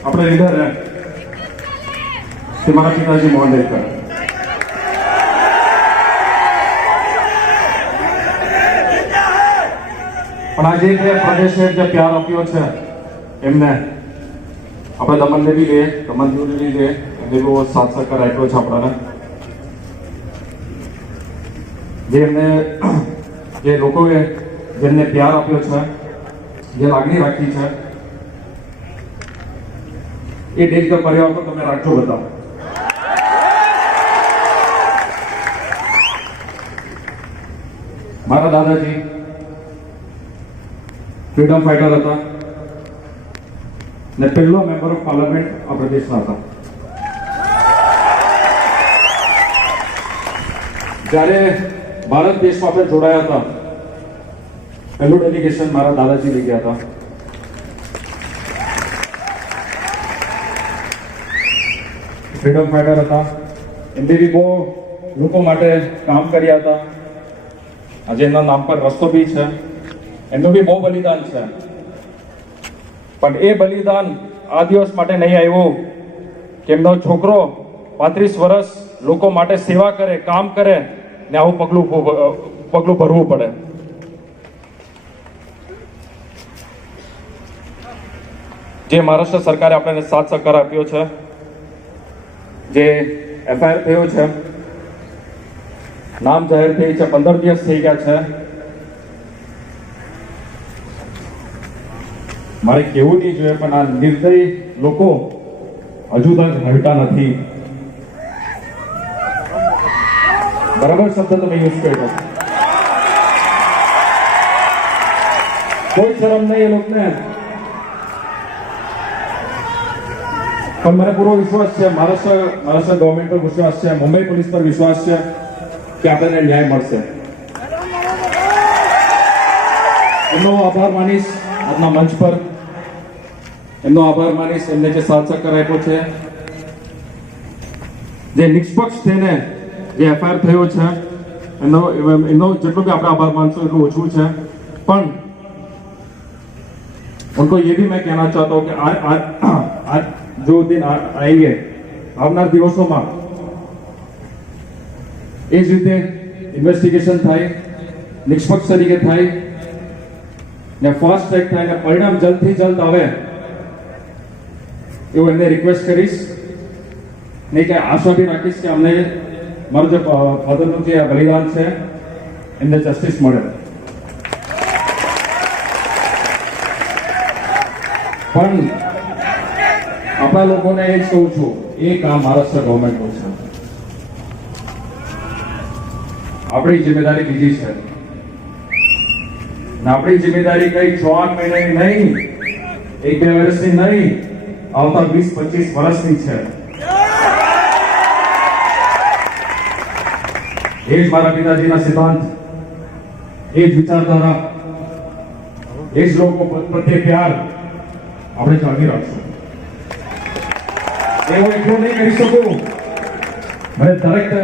આપણે લીડર હે તે મારા પિતાજી મોહન ડેલકર. પણ આજે જે પ્રદેશે જે પ્યાર આપ્યો છે એમને આપણે દમણને બી લઈએ, દમણ બી લઈએ, એમને બહુ સાથ સહકાર આપ્યો છે આપણાને. જે એમને જે લોકોએ જેમને પ્યાર આપ્યો છે, જે લાગણી રાખી છે, એ ડેલકર પરિવાર પર તમે રાખજો બધા. મારા દાદાજી ફ્રીડમ ફાઇટર હતા ને પહેલો મેમ્બર ઓફ પાર્લામેન્ટ આ પ્રદેશના હતા. જ્યારે ભારત દેશમાં આપણે જોડાયા હતા, પહેલું ડેલિગેશન મારા દાદાજી લઈ ગયા હતા. ફ્રીડમ ફાઇટર હતા, એમને બી બહુ લોકો માટે કામ કર્યા હતા. આજે એમના નામ પર રસ્તો બી છે. એમનું બી બહુ બલિદાન છે, પણ એ બલિદાન આ દિવસ માટે નહીં આવ્યું કે એમનો છોકરો 35 વર્ષ લોકો માટે સેવા કરે, કામ કરે ને આવું પગલું ભરવું પડે. જે મહારાષ્ટ્ર સરકારે આપણને સાથ સહકાર આપ્યો છે, જે એફઆઈઆર થયો છે, નામ જાહેર થઈ છે, 15 દિવસ થઈ ગયા છે. મારે કેવું નહીં જોઈએ, પણ આ નિર્દય લોકો હજુ તક હટતા નથી. બરાબર શબ્દ તમે યુઝ કર્યો. કોઈ શરમ નહીં એ લોકોને. પણ મને પૂરો વિશ્વાસ છે, મહારાષ્ટ્ર ગવર્મેન્ટ પર વિશ્વાસ છે, મુંબઈ પોલીસ પર વિશ્વાસ છે કે આપણને ન્યાય મળશે. એમનો આભાર માનીશ આજના મંચ પર, એમનો આભાર માનીશ એમને જે સાથ સહકાર આપ્યો છે, જે નિષ્પક્ષ થઈને જે એફઆઈઆર થયો છે એમનો જેટલો બી આપણે આભાર માનશું એટલું ઓછું છે. પણ उनको ये भी मैं कहना चाहता हूँ कि आज जो दिन आएंगे આવનાર દિવસોમાં એ જ રીતે ઇન્વેસ્ટિગેશન થાય, નિષ્પક્ષ તરીકે થાય ને ફાસ્ટ ટ્રેક થાય ને પરિણામ જલ્દથી જલ્દ આવે એવું એમને રિક્વેસ્ટ કરીશ. નહીં કે આશા બી રાખીશ કે અમને મારું જે ફાધરનું જે બલિદાન છે એમને જસ્ટિસ મળે. પણ આપણા લોકોને એ જ કહું છું, એ કામ મહારાષ્ટ્ર ગવર્મેન્ટનું છે. આપણી જિમ્મેદારી બીજી છે. આપણી જિમ્મેદારી કઈ 6 મહિનાની નહીં, 1-2 વર્ષની નહીં, આવતા 20-25 વર્ષની છે. એ જ મારા પિતાજીના સિદ્ધાંત, એ જ વિચારધારા, એ જ લોકો પ્રત્યે પ્યાર આપણે જાળવી રાખશું. એવું એટલું નહીં કરી શકું. મને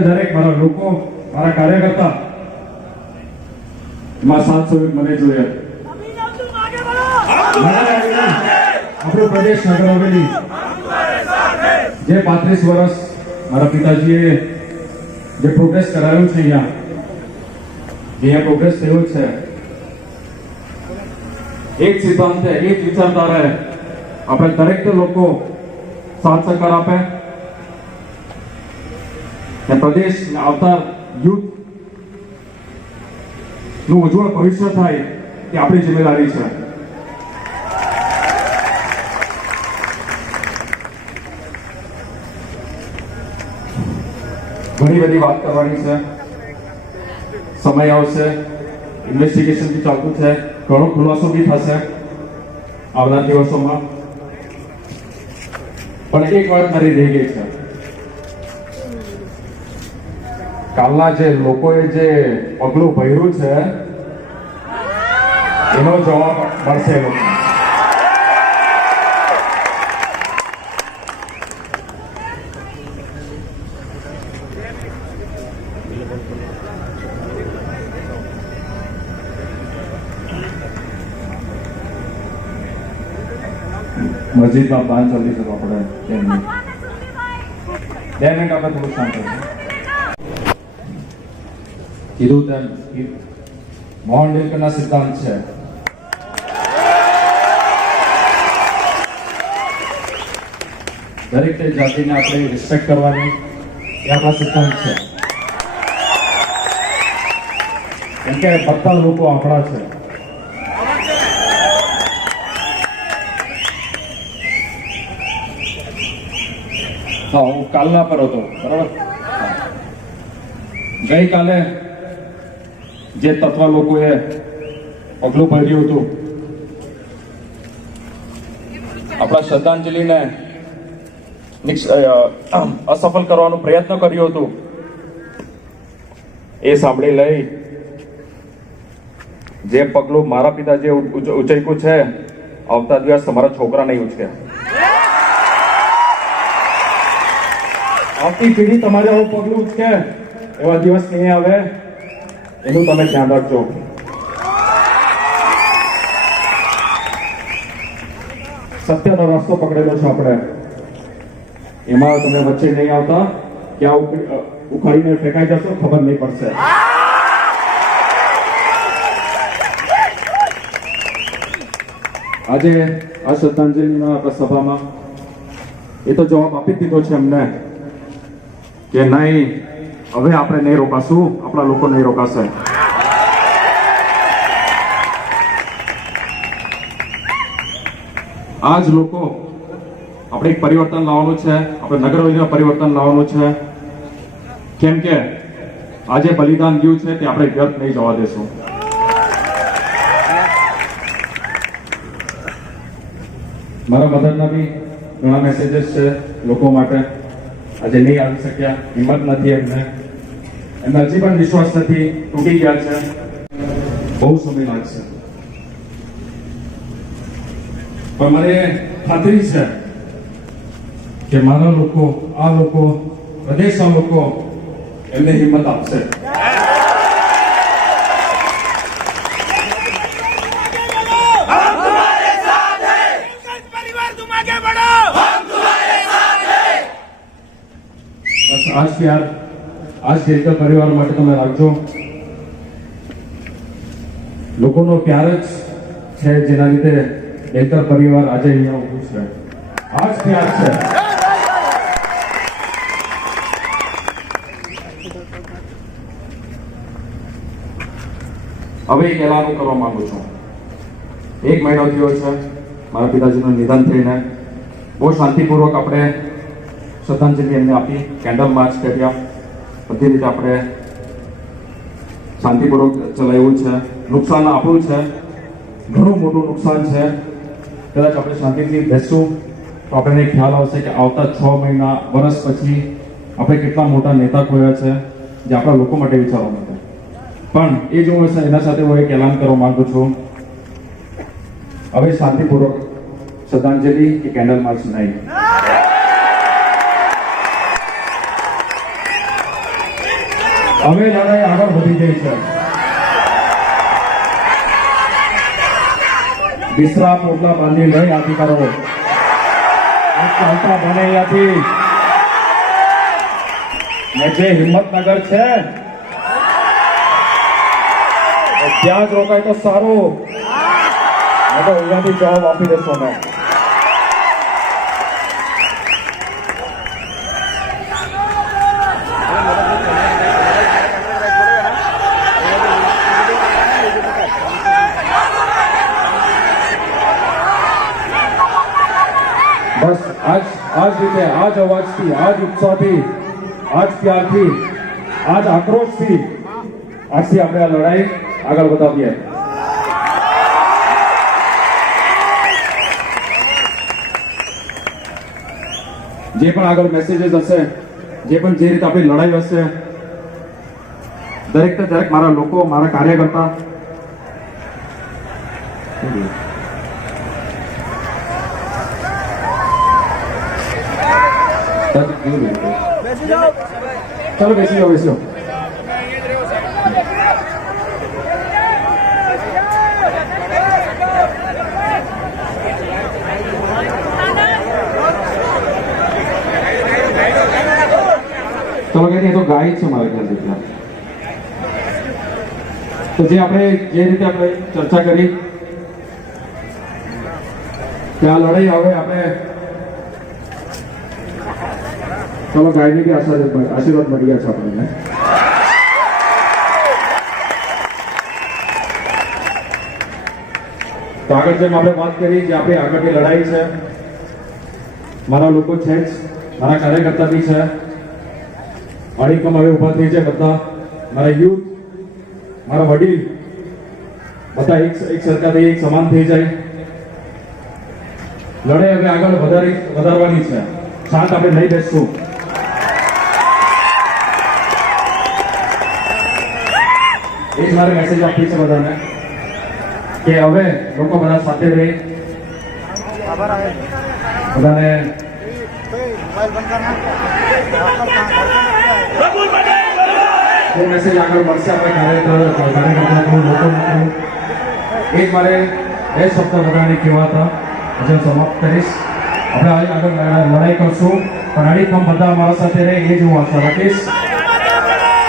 દરેક મારા લોકો, મારા કાર્યકર્તા એમાં સાથ સહયોગ મને જોઈએ. આપણો પ્રદેશ નગર હવેલી જે 35 વર્ષ મારા પિતાજીએ જે પ્રોગ્રેસ કરાયું છે, અહીંયા પ્રોગ્રેસ થયો છે, એક સિદ્ધાંત છે, એક વિચારધારા છે. આપણે દરેક લોકો સાથ સહકાર આપે ને પ્રદેશ આવતા યુથ નું ઉજ્જવળ ભવિષ્ય થાય એ આપણી જિમ્મેદારી છે. ઘણી બધી વાત કરવાની છે, સમય આવશે, ઇન્વેસ્ટિગેશન બી ચાલતું છે, ઘણો ખુલાસો બી થશે આવનાર દિવસોમાં. પણ એક વાત મારી રહી ગઈ છે. કાલના જે લોકોએ જે પગલું ભર્યું છે એનો જવાબ મળશે એ લોકો. મસ્જિદમાં પ્લાન ચાલી શકો આપણે 2 મિનિટ આપણે થોડું શાંત રહીશું. કીધું તેમ મોહન ડેલકરના સિદ્ધાંત છે દરેક તે જાતિને આપણે રિસ્પેક્ટ કરવાની એ આપણા સિદ્ધાંત છે કેમ કે બધા લોકો આપણા છે. હા, હું કાલના પર હતો બરાબર. ગઈકાલે જે તત્વ લોકોએ પગલું ભર્યું હતું આપણા શ્રદ્ધાંજલિને અસફળ કરવાનો પ્રયત્ન કર્યો હતો એ સાંભળી લઈ જે પગલું મારા પિતા જે ઉચક્યું છે આવતા દિવસ તમારા છોકરા નહીં ઉચકે. આવતી પેઢી તમારે આવું પગલું ઉચકે એવા દિવસ નહીં આવે એનું તમે ધ્યાન રાખજો. સત્યનો રસ્તો પકડેલો છે આપણે એમાં તમે વચ્ચે નહીં આવતા ક્યાં ઉખાડીને ફેંકાઈ જશો ખબર નહીં પડશે. આજે આ શ્રદ્ધાંજલિના આપણા સભામાં એ તો જવાબ આપી દીધો છે અમને કે નહીં હવે આપણે નહીં રોકાશું, આપણા લોકો નહીં રોકાશે. આ જ લોકો આપણે એક પરિવર્તન લાવવાનું છે, આપણે નગરવાસીમાં પરિવર્તન લાવવાનું છે કેમ કે આજે બલિદાન ગયું છે તે આપણે વ્યર્થ નહીં જવા દેશું. મારા મદદના બી ઘણા મેસેજીસ છે લોકો માટે આજે નહીં આવી શક્યા, હિંમત નથી એમને હજી પણ વિશ્વાસ નથી, તૂટી ગયા છે, બહુ સમય લાગશે પણ મને ખાતરી છે કે મારા લોકો આ લોકો પ્રદેશના લોકો એમને હિંમત આપશે. બસ આજ પ્યાર આજ ડેલ્કર પરિવાર માટે તમે રાખજો. લોકોનો પ્યાર જ છે જેના લીધે ડેલ્કર પરિવાર આજે અહીંયા ઉભું છે. આજ પ્યાર છે. હવે એક એલાન કરવા માંગુ છું. 1 મહિનો થયો છે મારા પિતાજીનું નિધન થઈને. બહુ શાંતિપૂર્વક આપણે શ્રદ્ધાંજલિ એમને આપી, કેન્ડલ માર્ચ કર્યા, બધી રીતે આપણે શાંતિપૂર્વક ચલાવ્યું છે. નુકસાન આપણું છે, ઘણું મોટું નુકસાન છે. કદાચ આપણે શાંતિથી બેસશું તો આપણને ખ્યાલ આવશે કે આવતા 6 મહિના વર્ષ પછી આપણે કેટલા મોટા નેતા ખોયા છે જે આપણા લોકો માટે વિચારવા માટે. પણ એ જો હશે એના સાથે હું એક એલાન કરવા માંગુ છું. હવે શાંતિપૂર્વક શ્રદ્ધાંજલિ કે કેન્ડલ માર્ચ નહીં. હવે લડાઈ આગળ વધી ગઈ છે. બિસ્તરા પોટલા બાંધી લઈ અધિકારો ચાલતા બને અહીંયાથી ને જે હિંમતનગર છે ત્યાં જ રોકાય તો સારું, તો અહીંયાથી જવાબ આપી દેશો મેં. બસ આજ રીતે આજ અવાજથી, આજ ઉત્સાહથી, આજ પ્યારથી, આજ આક્રોશથી આજથી આપણે આ લડાઈ આગળ વધાવીએ. જે પણ આગળ મેસેજીસ હશે, જે પણ જે રીતે આપણી લડાઈ હશે, દરેક મારા લોકો, મારા કાર્યકર્તા ચલો બેસી જાઓ. ચલો કે એ તો ગાય છે મારા ખ્યાલથી ત્યાં. તો જે રીતે આપણે ચર્ચા કરી કે આ લડાઈ હવે આપણે ચલો ગાયની બી આશીર્વાદ મળી ગયા છે આપણને. તો આગળ જેમ આપણે વાત કરી જે આપણી આગળની લડાઈ છે, મારા લોકો છે જ, મારા કાર્યકર્તા બી છે, અડીકમ હવે ઉભા થઈ જાય બધા, મારા યુથ, મારા વડીલ બધા એક સરકારથી એક સમાન થઈ જાય. લડાઈ હવે આગળ વધારવાની છે, શાંત આપણે નહીં બેસશું. એ જ મારે મેસેજ આપી છે બધાને કે હવે લોકો બધા સાથે રહી બધાને મેસેજ આગળ મળશે આપણે કાર્યકર્તાનું લોકોનું. એ જ મારે બે શબ્દ બધાને કહેવા હતા, હજુ સમાપ્ત કરીશ. આપણે આગળ લડાઈ કરશું પણ અડીકમ બધા મારા સાથે રહે એ જ હું આશા રાખીશ.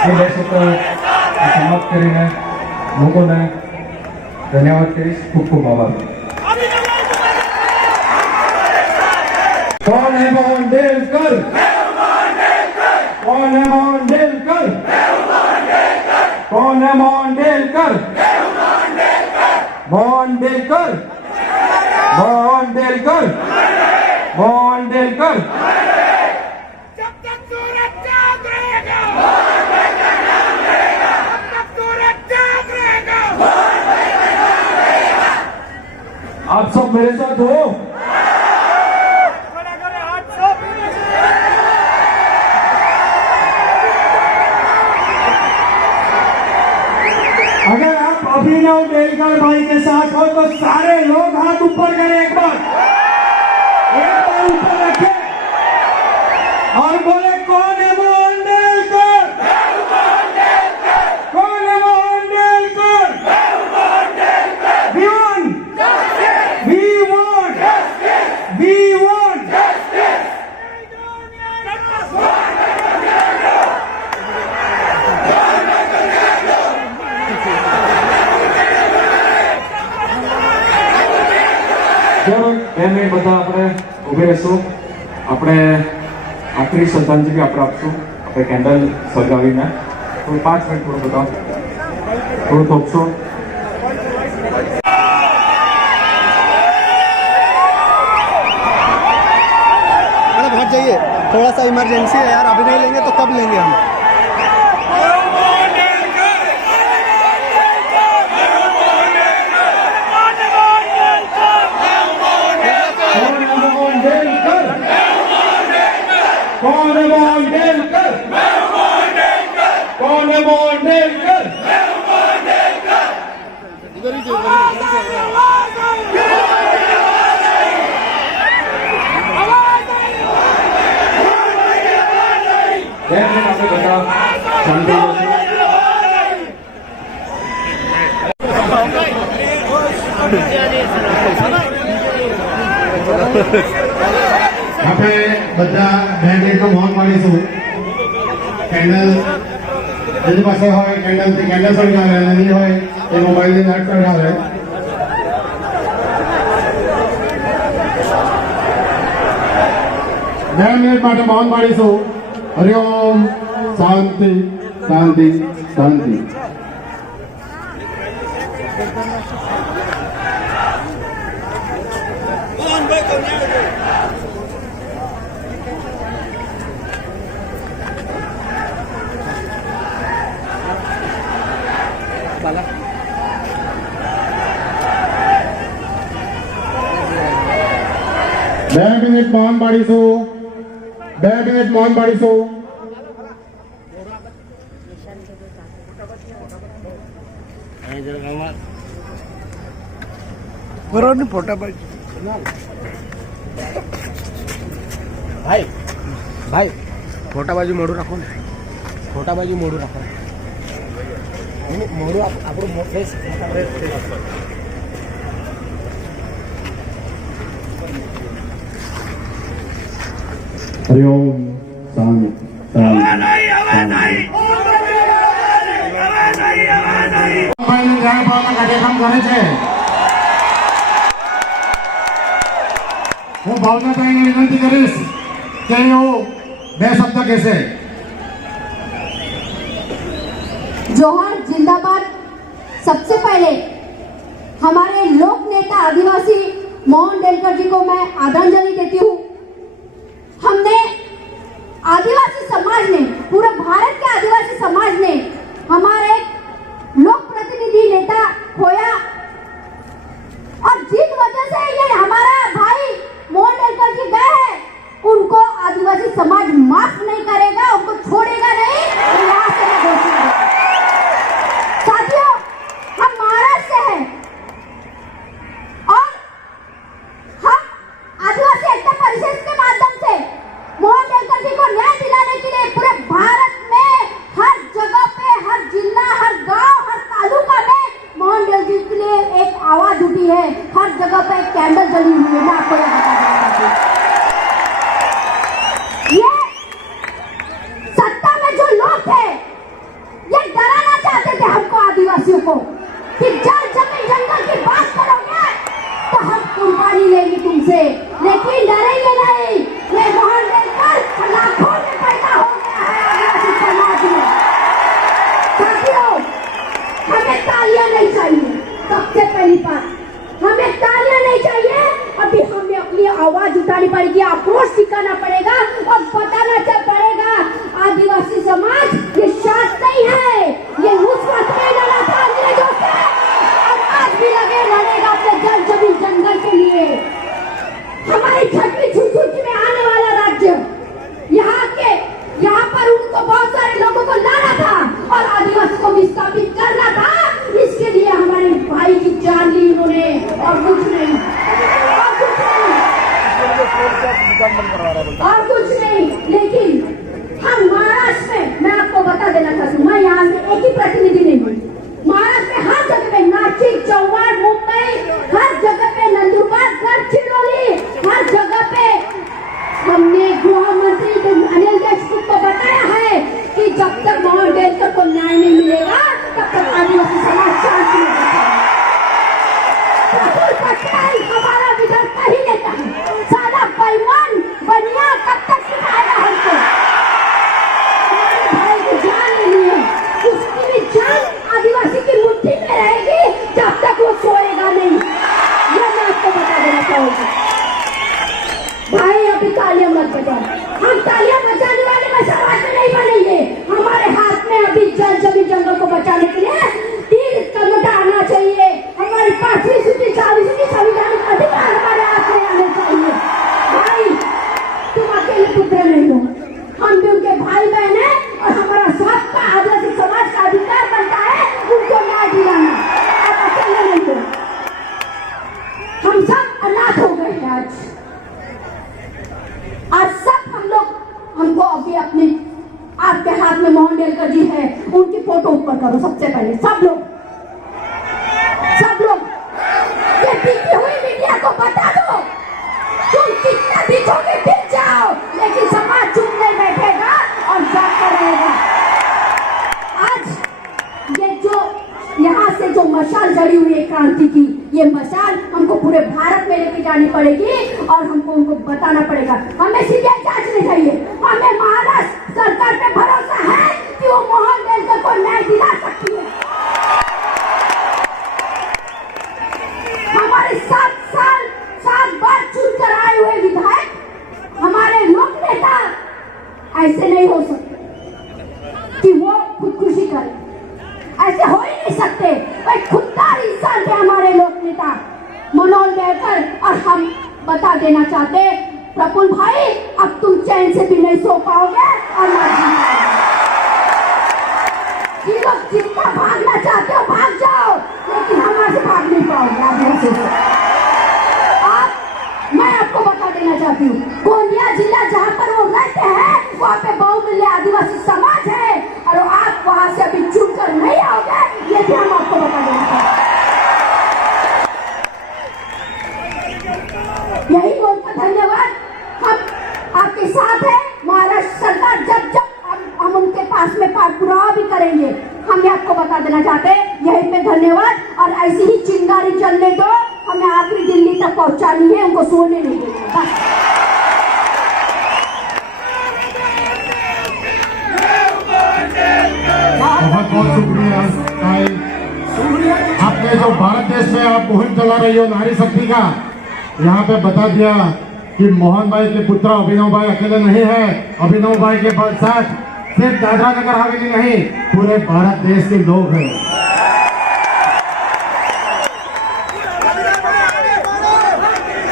એ બે શબ્દ સમાપ્ત કરીને લોકોને ધન્યવાદ કરીશ. ખૂબ ખૂબ આભાર. कौन है मोहन डेलकर? कौन है मोहन डेलकर? कौन है मोहन डेलकर? मोहन डेलकर, मोहन डेलकर, मोहन डेलकर. जब तक सूरज चांद रहेगा, जब तक सूरज चांद रहेगा, आप सब मेरे साथ हो. अगर आप अभिनव डेलकर भाई के साथ हो तो सारे लोग हाथ ऊपर करें एक बार ऊपर रखें और बोले कौन है मोहन डेलकर? कौन है मोहन डेलकर? We want બે મિનિટ બધા આપણે ઊભી રહીશું. આપણે આખરી શ્રદ્ધાંજલિ આપણે આપશું. આપણે કેન્ડલ સળગાવીને થોડું 5 મિનિટ થોડું બધા થોડું થોપશું. हट जाइए, थोड़ा सा इमरजेंसी है यार, अभी नहीं लेंगे तो कब लेंगे हम? कौन है मोहन डेलकर? कौन है मोहन डेलकर? इधर ही આપણે બધા શાંતિ આપણે બધા 2 મિનિટનો મૌન પાડીશું. કેન્ડલ જેની પાસે હોય કેન્ડલથી કેન્ડલ સળગાવે અને નહીં હોય એ મોબાઈલની લાઈટ સળગાવે. બે મિનિટ માટે મૌન પાડીશું. હરિઓમ. શાંતિ શાંતિ શાંતિ. બે મિનિટ મૌન પાડીશું. 2 મિનિટ મૌન પાડીશું. બરોબર ફોટા ભાઈ ભાઈ ફોટા બાજુ મોડું રાખો ને, ફોટા બાજુ મોડું રાખો, મોડું આપણું ફ્રેશ. હરિઓમ. શાંતિ શાંતિ. भावनाताईने विनंती करीस કે એઓ બે શબ્દ કહેશે. जोहर जिंदाबाद। सबसे पहले हमारे लोक नेता आदिवासी मोहन डेलकर जी को मैं आदरांजलि देती हूँ। हमने आदिवासी समाज ने, पूरे भारत के आदिवासी समाज ने हमारे लोक प्रतिनिधि नेता खोया, और जिस वजह से ये हमारा भाई मोहन डेलकर जी गए हैं, उनको आदिवासी समाज माफ नहीं करेगा, उनको छोड़ेगा नहीं। यहाँ से मैं घोषणा करती हूँ। साथियों, हम महाराष्ट्र से हैं और हम आदिवासी एकता परिषद के माध्यम से मोहन डेलकर जी को न्याय दिलाने के लिए पूरे भारत में हर जगह पे, हर जिला, हर गांव, हर तालुका में मोहन डेलकर जी के लिए एक आवाज उठी है। हर जगह पे एक कैंडल जली हुई है। मैं आपको ये बता देना चाहती हूँ। ये सत्ता में जो लोग थे, ये डराना चाहते थे हमको, आदिवासियों को, कि जल जमीन जंगल की बात करोगे तो हम कुर्बानी लेंगे तुमसे, लेकिन डरेंगे नहीं। ये मोहन डेलकर लाखों में पैदा हो गया है आदिवासी समाज में। साथियों, हमें तालियां नहीं चाहिए। सबसे पहली बात, हमें तालियां नहीं चाहिए। अभी हमें अपनी आवाज उठानी पड़ेगी, आक्रोश दिखाना पड़ेगा और बताना पड़ेगा आदिवासी समाज ये शांत नहीं है। ये उस वक्त में लड़ा था अंग्रेजों से और आज भी लगे लड़ेगा अपने जल जमीन जंगल के लिए। हमारी छठवीं सूची में आने वाला राज्य, यहाँ पर उनको बहुत सारे लोगों को लाना था और आदिवासी को विस्थापित करना था। इसके लिए हमारे भाई की जान ली उन्होंने, और कुछ नहीं, और कुछ नहीं। लेकिन हम महाराष्ट्र में, मैं आपको बता देना चाहती हूँ, मैं यहाँ से एक ही प्रतिनिधि नहीं हूँ। महाराष्ट्र में हर जगह पे, नासिक, चौवाड़, मुंबई, हर जगह पे, नंदुरबार, गढ़चिरौली, हर जगह पे हमने गृह मंत्री अनिल देशमुख को बताया है कि जब तक मोहन डेलकर को न्याय नहीं मिलेगा तब तक आदिवासी समाज शांति नहीं रखेगा। प्रफुल्ल पटेल हमारा विधान कही लेता है, साला बेईमान बनिया कब तक सिखाएगा हमको। हमारे भाई की जान लेनी है, उसकी भी जान आदिवासी की मुट्ठी में रहेगी जब तक वो सोएगा नहीं। यह मैं आपको बता देना चाहूंगी। भाई अभी तालियां मत बजाओ, हम तालियां बजाने वाले में समाज में नहीं बनेंगे। हमारे हाथ में अभी जल जमीन जंगल को बचाने के लिए 3 कदम आना चाहिए। हमारी 5वीं सूची, 4वीं सूची, संविधानिक अधिकार हमारे हाथ में आने चाहिए। भाई तुम अकेले पुत्र नहीं हो, हम भी उनके भाई बहन हैं और हमारा सबका आदिवासी समाज का अधिकार बनता है उनको न्याय दिलाना। आप अकेले नहीं हो, हम सब अनाथ हो गए हैं। आज सब हम लोग, हमको अभी अपने आपके हाथ में मोहन डेलकर जी है, उनकी फोटो ऊपर करो सबसे पहले। सब लोग ये पीती हुई मीडिया को बता दो, तुम कितना बीतोगे बीत जाओ, लेकिन समाज चुप नहीं बैठेगा और जागता रहेगा। आज ये जो यहाँ से जो मशाल जड़ी हुई है क्रांति की, ये मशाल हमको पूरे भारत में लेके जानी पड़ेगी और हमको उनको बताना पड़ेगा। हमें सीबीआई जांच नहीं चाहिए, हमें महाराष्ट्र सरकार पे भरोसा है कि वो मोहन डेलकर को न्याय दिला सकती है। हमारे 7 बार चुनकर आए हुए विधायक, हमारे लोक नेता ऐसे नहीं हो सकते कि वो खुदकुशी करे। ऐसे हो ही नहीं सकते। एक खुददार इंसान थे हमारे लोक नेता मनोहर डेलकर, और हम बता देना चाहते प्रफुल्ल भाई, अब तुम चैन से भी नहीं सो पाओगे और ना जी पाओगे। लोग जितना भागना चाहते हो भाग जाओ, लेकिन हमारे से भाग नहीं पाओगे आदिवासी से। मैं आपको बता देना चाहती हूँ, गोंदिया जिला जहाँ पर वो रहते हैं वहाँ पे बहुमूल्य आदिवासी समाज है, और आप वहाँ से अभी चुनकर नहीं आओगे, ये भी हम आपको बता देना चाहते हैं। यही बोलकर धन्यवाद। हम आपके साथ हैं। महाराष्ट्र सरकार जब हम उनके पास में पुरावा भी करेंगे, हम आपको बता देना चाहते हैं। यही पे धन्यवाद, और ऐसी ही चिंगारी चलने दो। हमें आखिरी दिल्ली तक पहुंचानी है, उनको सोने नहीं देना बस। बहुत बहुत शुक्रिया। आपने जो भारत देश में आप मुहिम चला रही हो नारी शक्ति का, यहाँ पे बता दिया कि मोहन भाई के पुत्र अभिनव भाई अकेले नहीं है। अभिनव भाई के साथ सिर्फ दादरा नगर हवेली नहीं, पूरे भारत देश के लोग हैं।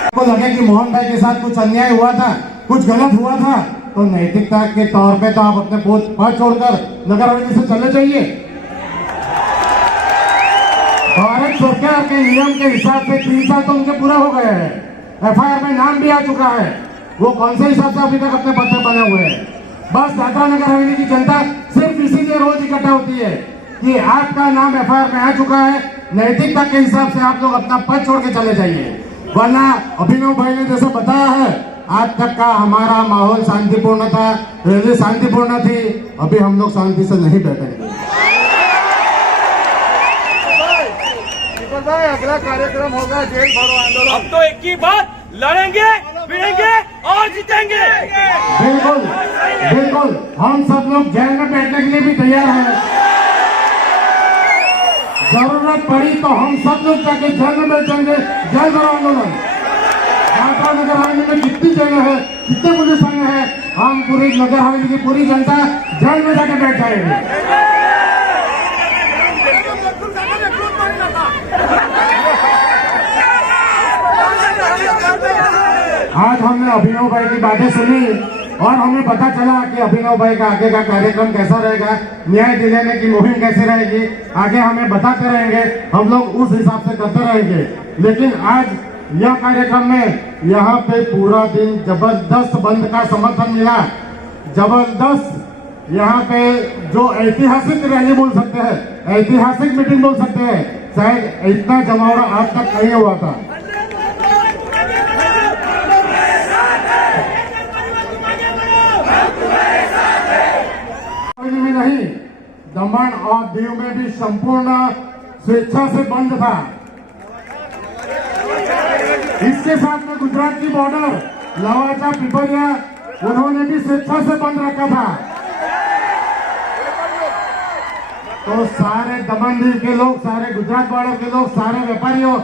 आपको लगे कि मोहन भाई के साथ कुछ अन्याय हुआ था, कुछ गलत हुआ था, तो नैतिकता के तौर पे तो आप अपने पद छोड़कर नगर हवेली से चले जाइए। भारत सरकार के नियम के हिसाब से 3 साल तो उनके पूरे हो गए हैं, FIR में नाम भी आ चुका है। वो कौन से हिसाब से अभी तक अपने पद पर बने हुए हैं? बस दादरा नगर हवेली की जनता सिर्फ इसीलिए रोज इकट्ठा होती है कि आपका नाम FIR में आ चुका है। नैतिकता के हिसाब से आप लोग अपना पद छोड़ के चले जाइए, वरना अभिनव भाई ने जैसे बताया है, आज तक का हमारा माहौल शांतिपूर्ण था, रैली शांतिपूर्ण थी। अभी हम लोग शांति से नहीं बैठेंगे। अगला कार्यक्रम होगा जेल भरो आंदोलन। अब तो एक ही बात, लड़ेंगे, भिड़ेंगे और जीतेंगे। बिल्कुल बिल्कुल, हम सब लोग जेल में बैठने के लिए भी तैयार हैं। जरूरत पड़ी तो हम सब लोग जाके जेल में बैठेंगे। जेल भरो आंदोलन। दादरा नगर हवेली में कितनी जगह है, कितने पुलिस थाने हैं, हम पूरी नगर हवेली की पूरी जनता जेल में जाके बैठ जाएगी। आज हमने अभिनव भाई की बातें सुनी और हमें पता चला कि अभिनव भाई का आगे का कार्यक्रम कैसा रहेगा, न्याय दिलाने की मुहिम कैसी रहेगी, आगे हमें बताते रहेंगे। हम लोग उस हिसाब से करते रहेंगे। लेकिन आज यह कार्यक्रम में यहाँ पे पूरा दिन जबरदस्त बंद का समर्थन मिला। जबरदस्त यहाँ पे जो ऐतिहासिक रैली बोल सकते हैं, ऐतिहासिक मीटिंग बोल सकते हैं, शायद इतना जमावड़ा आज तक नहीं हुआ था। में नहीं, दमन और दीव में भी संपूर्ण स्वेच्छा से बंद था। इसके साथ में गुजरात की बॉर्डर लवाचा पिपरिया, उन्होंने भी स्वेच्छा से बंद रखा था। तो सारे दमन दीव के लोग, सारे गुजरात बॉर्डर के लोग, सारे व्यापारियों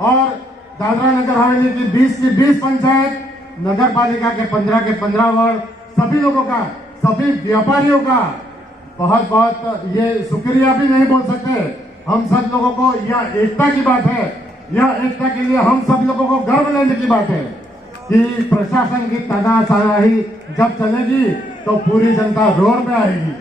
और दादरा नगर हवेली की 20 की 20 पंचायत, नगर पालिका के 15 के 15 वार्ड, सभी लोगों का, सभी व्यापारियों का बहुत बहुत ये शुक्रिया भी नहीं बोल सकते। हम सब लोगों को यह एकता की बात है, यह एकता के लिए हम सब लोगों को गर्व लेने की बात है कि प्रशासन की तानाशाही जब चलेगी तो पूरी जनता रोड पे आएगी।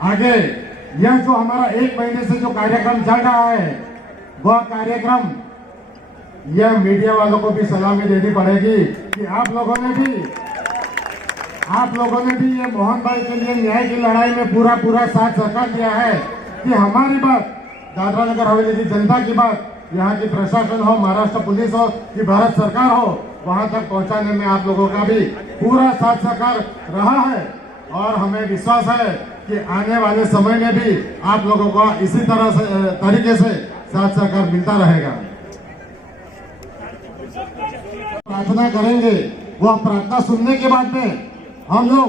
आगे यह जो हमारा 1 महीने से जो कार्यक्रम चल रहा है, वह कार्यक्रम यह मीडिया वालों को भी सलामी देनी पड़ेगी कि आप लोगों ने भी ये मोहन भाई के लिए न्याय की लड़ाई में पूरा साथ सहकार दिया है कि हमारी बात, दादरा नगर हवेली की जनता की बात, यहाँ की प्रशासन हो, महाराष्ट्र पुलिस हो कि भारत सरकार हो, वहां तक पहुंचाने में आप लोगों का भी पूरा साथ सहकार रहा है। और हमें विश्वास है कि आने वाले समय में भी आप लोगों को इसी तरीके से साथ सहकार मिलता रहेगा। प्रार्थना करेंगे, वह प्रार्थना सुनने के बाद में हम लोग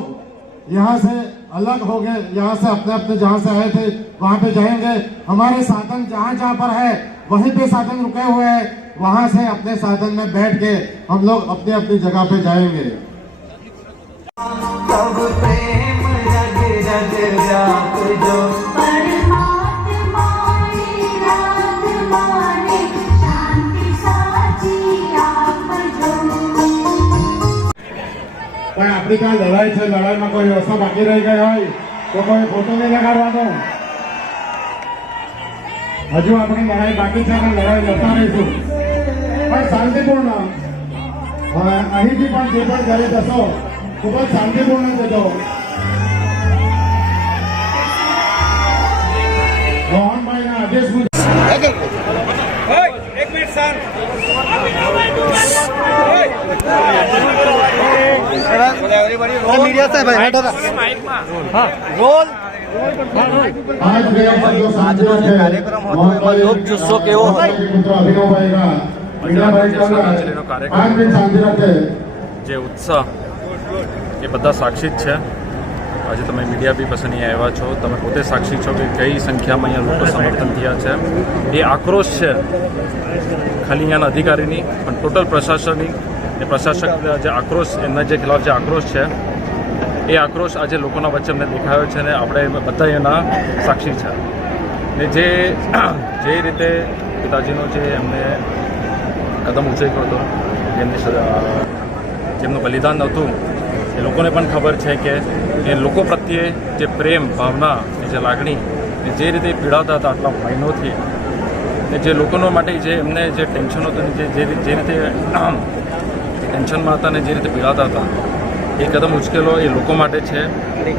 यहाँ से अलग हो गए, यहाँ से अपने जहाँ से आए थे वहाँ पे जाएंगे। हमारे साधन जहाँ पर है वहीं पे साधन रुके हुए हैं, वहाँ से अपने साधन में बैठ के हम लोग अपनी जगह पे जाएंगे। तब प्रेम जग जग जाप जो परमात्मा माने शांति साची आप जो। પણ આપણી ત્યાં લડાઈ છે, લડાઈમાં કોઈ વ્યવસ્થા બાકી રહી ગઈ હોય તો કોઈ ફોટો નહીં લગાડવાનો। હજુ આપણી લડાઈ બાકી છે અને લડાઈ લડતા રહીશું, પણ શાંતિપૂર્ણ। અહીંથી પણ જે પણ ઘરે જશો ખૂબ જ શાંતિપૂર્ણ જજો। મોહનભાઈના આદેશ મુજબ एक मिनट सर। से भाई रोल आज આજનો જે કાર્યક્રમ હતો એમાં લોક જુસ્સો કેવો હતો? જે ઉત્સાહ એ બધા સાક્ષી જ છે. આજે તમે મીડિયા બી પછી અહીંયા આવ્યા છો, તમે પોતે સાક્ષી છો કે કઈ સંખ્યામાં અહીંયા લોકો સમર્થન થયા છે. એ આક્રોશ છે ખાલી અહીંયાના અધિકારીની પણ ટોટલ પ્રશાસનની. એ પ્રશાસક જે આક્રોશ એમના જે ખિલાફ જે આક્રોશ છે એ આક્રોશ આજે લોકોના વચ્ચે અમને દેખાયો છે ને આપણે બધા એના સાક્ષી છે. ને જે રીતે પિતાજીનો જે એમને કદમ ઉચક્યો હતો, જેમનું બલિદાન હતું, એ લોકોને પણ ખબર છે કે એ લોકો પ્રત્યે જે પ્રેમ ભાવના જે લાગણી જે રીતે પીડાતા હતા આટલા મહિનોથી, ને જે લોકોનો માટે જે એમને જે ટેન્શન હતું જે રીતે ટેન્શનમાં હતા ને જે રીતે પીડાતા હતા, એ કદમ ઉચકેલો એ લોકો માટે છે.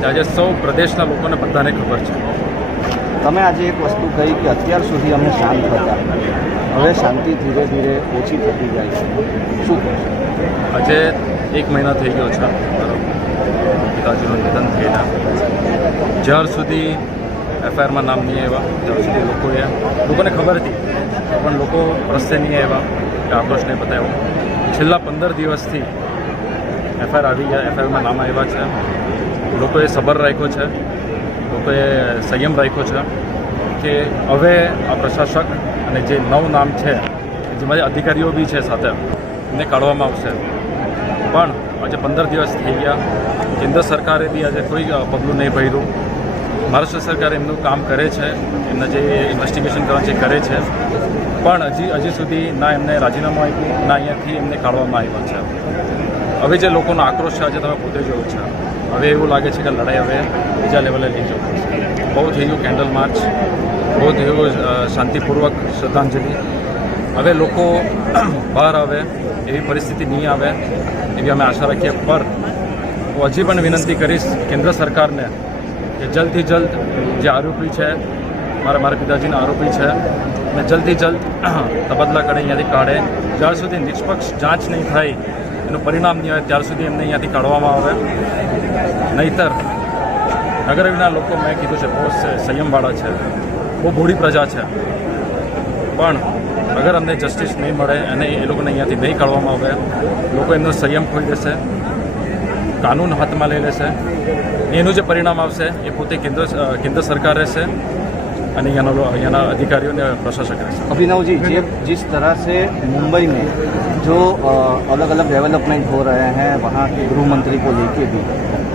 આજે સૌ પ્રદેશના લોકોને બધાને ખબર છે. તમે આજે એક વસ્તુ કહી કે અત્યાર સુધી અમે શાંત હતા, હવે શાંતિ ધીરે ધીરે ઓછી થતી જાય છે, શું કહેશો? આજે 1 મહિના થઈ ગયો છે મારો પિતાજીનું નિધન થયેલા. જ્યાર સુધી એફઆઈઆરમાં નામ નહીં આવ્યા ત્યાં સુધી લોકોને ખબર હતી પણ લોકો રસ્તે નહીં આવ્યા, કે આક્રોશ નહીં બતાવ્યો. છેલ્લા 15 દિવસથી એફઆઈઆર આવી ગયા, એફઆઈઆરમાં નામ આવ્યા છે. લોકોએ સબર રાખ્યો છે, લોકોએ સંયમ રાખ્યો છે કે હવે આ પ્રશાસક અને જે નવું નામ છે જેમાં જે અધિકારીઓ બી છે સાથે એમને કાઢવામાં આવશે. પણ આજે 15 દિવસ થઈ ગયા, કેન્દ્ર સરકારે બી આજે કોઈ પગલું નહીં ભર્યું. મહારાષ્ટ્ર સરકાર એમનું કામ કરે છે, એમના જે ઇન્વેસ્ટિગેશન કરવા છે કરે છે, પણ હજી સુધી ના એમને રાજીનામું આપ્યું ના અહીંયાથી એમને કાઢવામાં આવ્યા છે. હવે જે લોકોનો આક્રોશ છે આજે તમે પોતે જોયું છે. હવે એવું લાગે છે કે લડાઈ હવે બીજા લેવલે લઈ જવું પડશે. બહુ થઈ ગયું કેન્ડલ માર્ચ, બહુ થયું શાંતિપૂર્વક શ્રદ્ધાંજલિ. હવે લોકો બહાર આવે એવી પરિસ્થિતિ નહીં આવે એવી અમે આશા રાખીએ. પર હું હજી પણ વિનંતી કરીશ કેન્દ્ર સરકારને કે જલ્દથી જલ્દ જે આરોપી છે, મારા પિતાજીના આરોપી છે, અને જલ્દથી જલ્દ તબદલા કરે અહીંયાથી કાઢે. જ્યાર સુધી નિષ્પક્ષ જાંચ નહીં થાય, એનું પરિણામ નહીં આવે ત્યાર સુધી એમને અહીંયાથી કાઢવામાં આવે. નહીંતર નગરના લોકો મેં કીધું છે બહુ સંયમવાળા છે, બહુ ભોળી પ્રજા છે, પણ અગર અમને જસ્ટિસ નહીં મળે અને એ લોકોને અહીંયાથી નહીં કાઢવામાં આવે, લોકો એમનો સંયમ ખોઈ દેશે, કાનૂન હાથમાં લઈ લેશે. એનું જે પરિણામ આવશે એ પોતે કેન્દ્ર સરકાર રહેશે અને અહીંયાના अधिकारियों प्रशासक રહેશે. अभिनव जी, जिस तरह से मुंबई में जो अलग अलग डेवलपमेंट हो रहे हैं वहाँ के गृह मंत्री को लेके भी,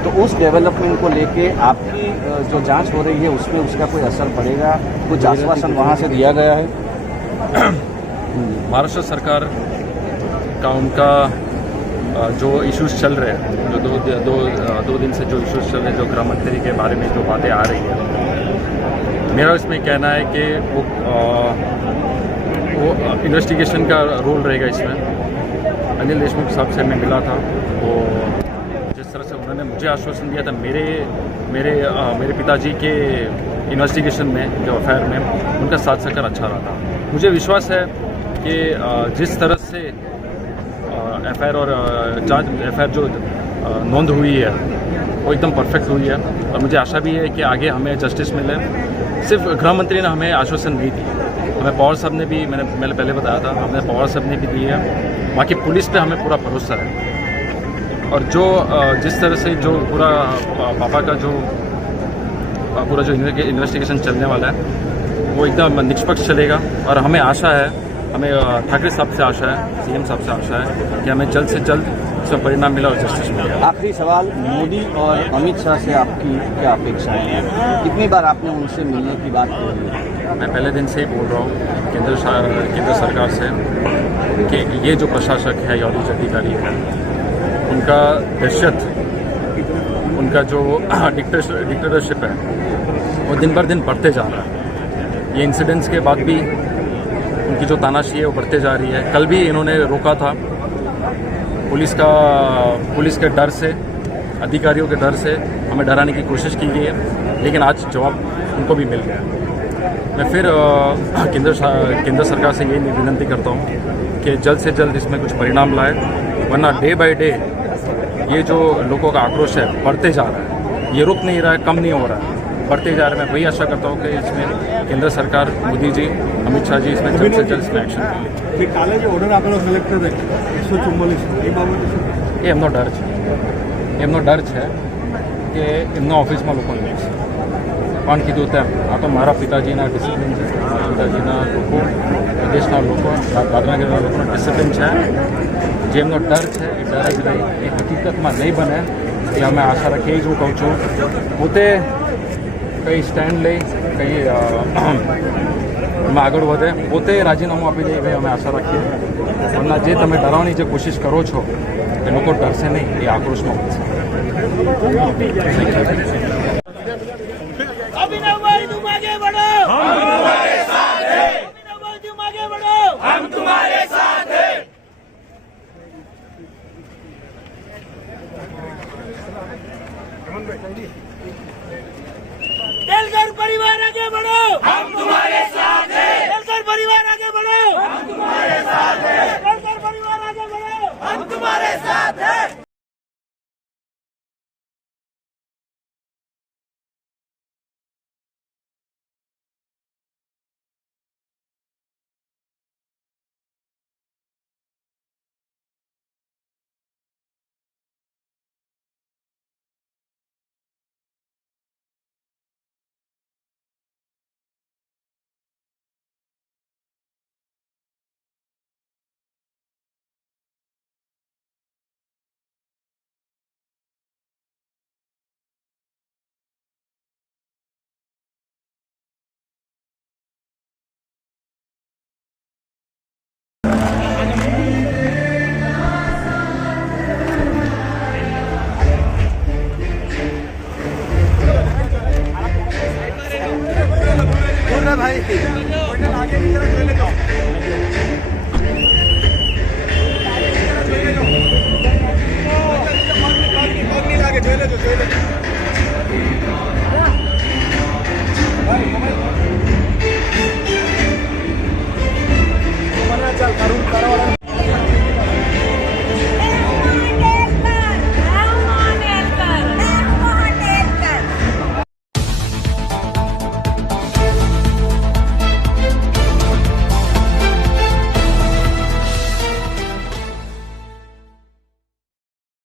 तो उस डेवलपमेंट को लेके आपकी जो जांच हो रही है उसमें उसका कोई असर पड़ेगा? कुछ आश्वासन वहाँ से दिया गया है? महाराष्ट्र सरकार का उनका जो इश्यूज चल रहे हैं, जो दो दिन से जो इश्यूज चल रहे हैं, जो गृह मंत्री के बारे में जो बातें आ रही है, मेरा इसमें कहना है कि वो इन्वेस्टिगेशन का रोल रहेगा इसमें. अनिल देशमुख साहब से मैं मिला था, वो जिस तरह से उन्होंने मुझे आश्वासन दिया था मेरे पिताजी के इन्वेस्टिगेशन में, जो अफेयर में, उनका साथ सहकार अच्छा रहा था. मुझे विश्वास है कि जिस तरह से एफआईआर और एफआईआर जो नोंद हुई है वो एकदम परफेक्ट हुई है. और मुझे आशा भी है कि आगे हमें जस्टिस मिले. सिर्फ गृह मंत्री ने हमें आश्वासन नहीं दी, हमें पवार साहब ने भी, मैंने पहले बताया था, हमने पवार साहब ने भी दी है. बाकी पुलिस पे हमें पूरा भरोसा है. और जो जिस तरह से जो पूरा पापा का जो पूरा जो इन्वेस्टिगेशन चलने वाला है वो एकदम निष्पक्ष चलेगा. और हमें आशा है, हमें ठाकरे साहब से आशा है, सीएम साहब से आशा है कि हमें जल्द से जल्द उसमें परिणाम मिला और जस्टिस मिला. आखिरी सवाल, मोदी और अमित शाह से आपकी क्या अपेक्षाएं हैं? कितनी बार आपने उनसे मिलने की बात की? मैं पहले दिन से ही बोल रहा हूँ केंद्र सरकार से कि ये जो प्रशासक है या जो अधिकारी है, उनका दहशत, उनका जो डिक्टेटरशिप है वो दिन बर दिन बढ़ते जा रहा है. ये इंसिडेंट्स के बाद भी उनकी जो तानाशाही है वो बढ़ते जा रही है. कल भी इन्होंने रोका था, पुलिस के डर से, अधिकारियों के डर से हमें डराने की कोशिश की गई है, लेकिन आज जवाब उनको भी मिल गया. मैं फिर केंद्र सरकार से यही विनती करता हूँ कि जल्द से जल्द इसमें कुछ परिणाम लाए, वरना डे बाय डे ये जो लोगों का आक्रोश है बढ़ते जा रहा है, ये रुक नहीं रहा है, कम नहीं हो रहा है, बढ़ते जा रहे हैं। मैं वही आशा करता हूँ कि इसमें केंद्र सरकार, मोदी जी, अमित शाह जी इसमें जल्द से जल्द इसमें एक्शन ले। કાલે જે ઓર્ડર આપેલો સિલેક્ટ કરે 144 એ બાબતે એ એમનો ડર છે, એમનો ડર છે કે એમના ઓફિસમાં લોકો નહીં છે. પણ કીધું તેમ આ તો મારા પિતાજીના ડિસિપ્લિન છે, મારા પિતાજીના લોકો, પ્રદેશના લોકો, દાદરાનગરના લોકોનો ડિસિપ્લિન છે. જે એમનો ડર છે એ ડર જ નહીં, એ હકીકતમાં નહીં બને એ અમે આશા રાખીએ. જ હું કહું છું, પોતે કંઈ સ્ટેન્ડ લઈ, કંઈ એમાં આગળ વધે, પોતે રાજીનામું આપી દે એવી અમે આશા રાખીએ. પણ જે તમે ડરાવવાની જે કોશિશ કરો છો એ લોકો ડરશે નહીં, એ આક્રોશમાં વધશે. अभिनव भाई तुम आगे बढ़ो, हम तुम्हारे साथ हैं। अभिनव भाई तुम आगे बढ़ो, हम तुम्हारे साथ हैं।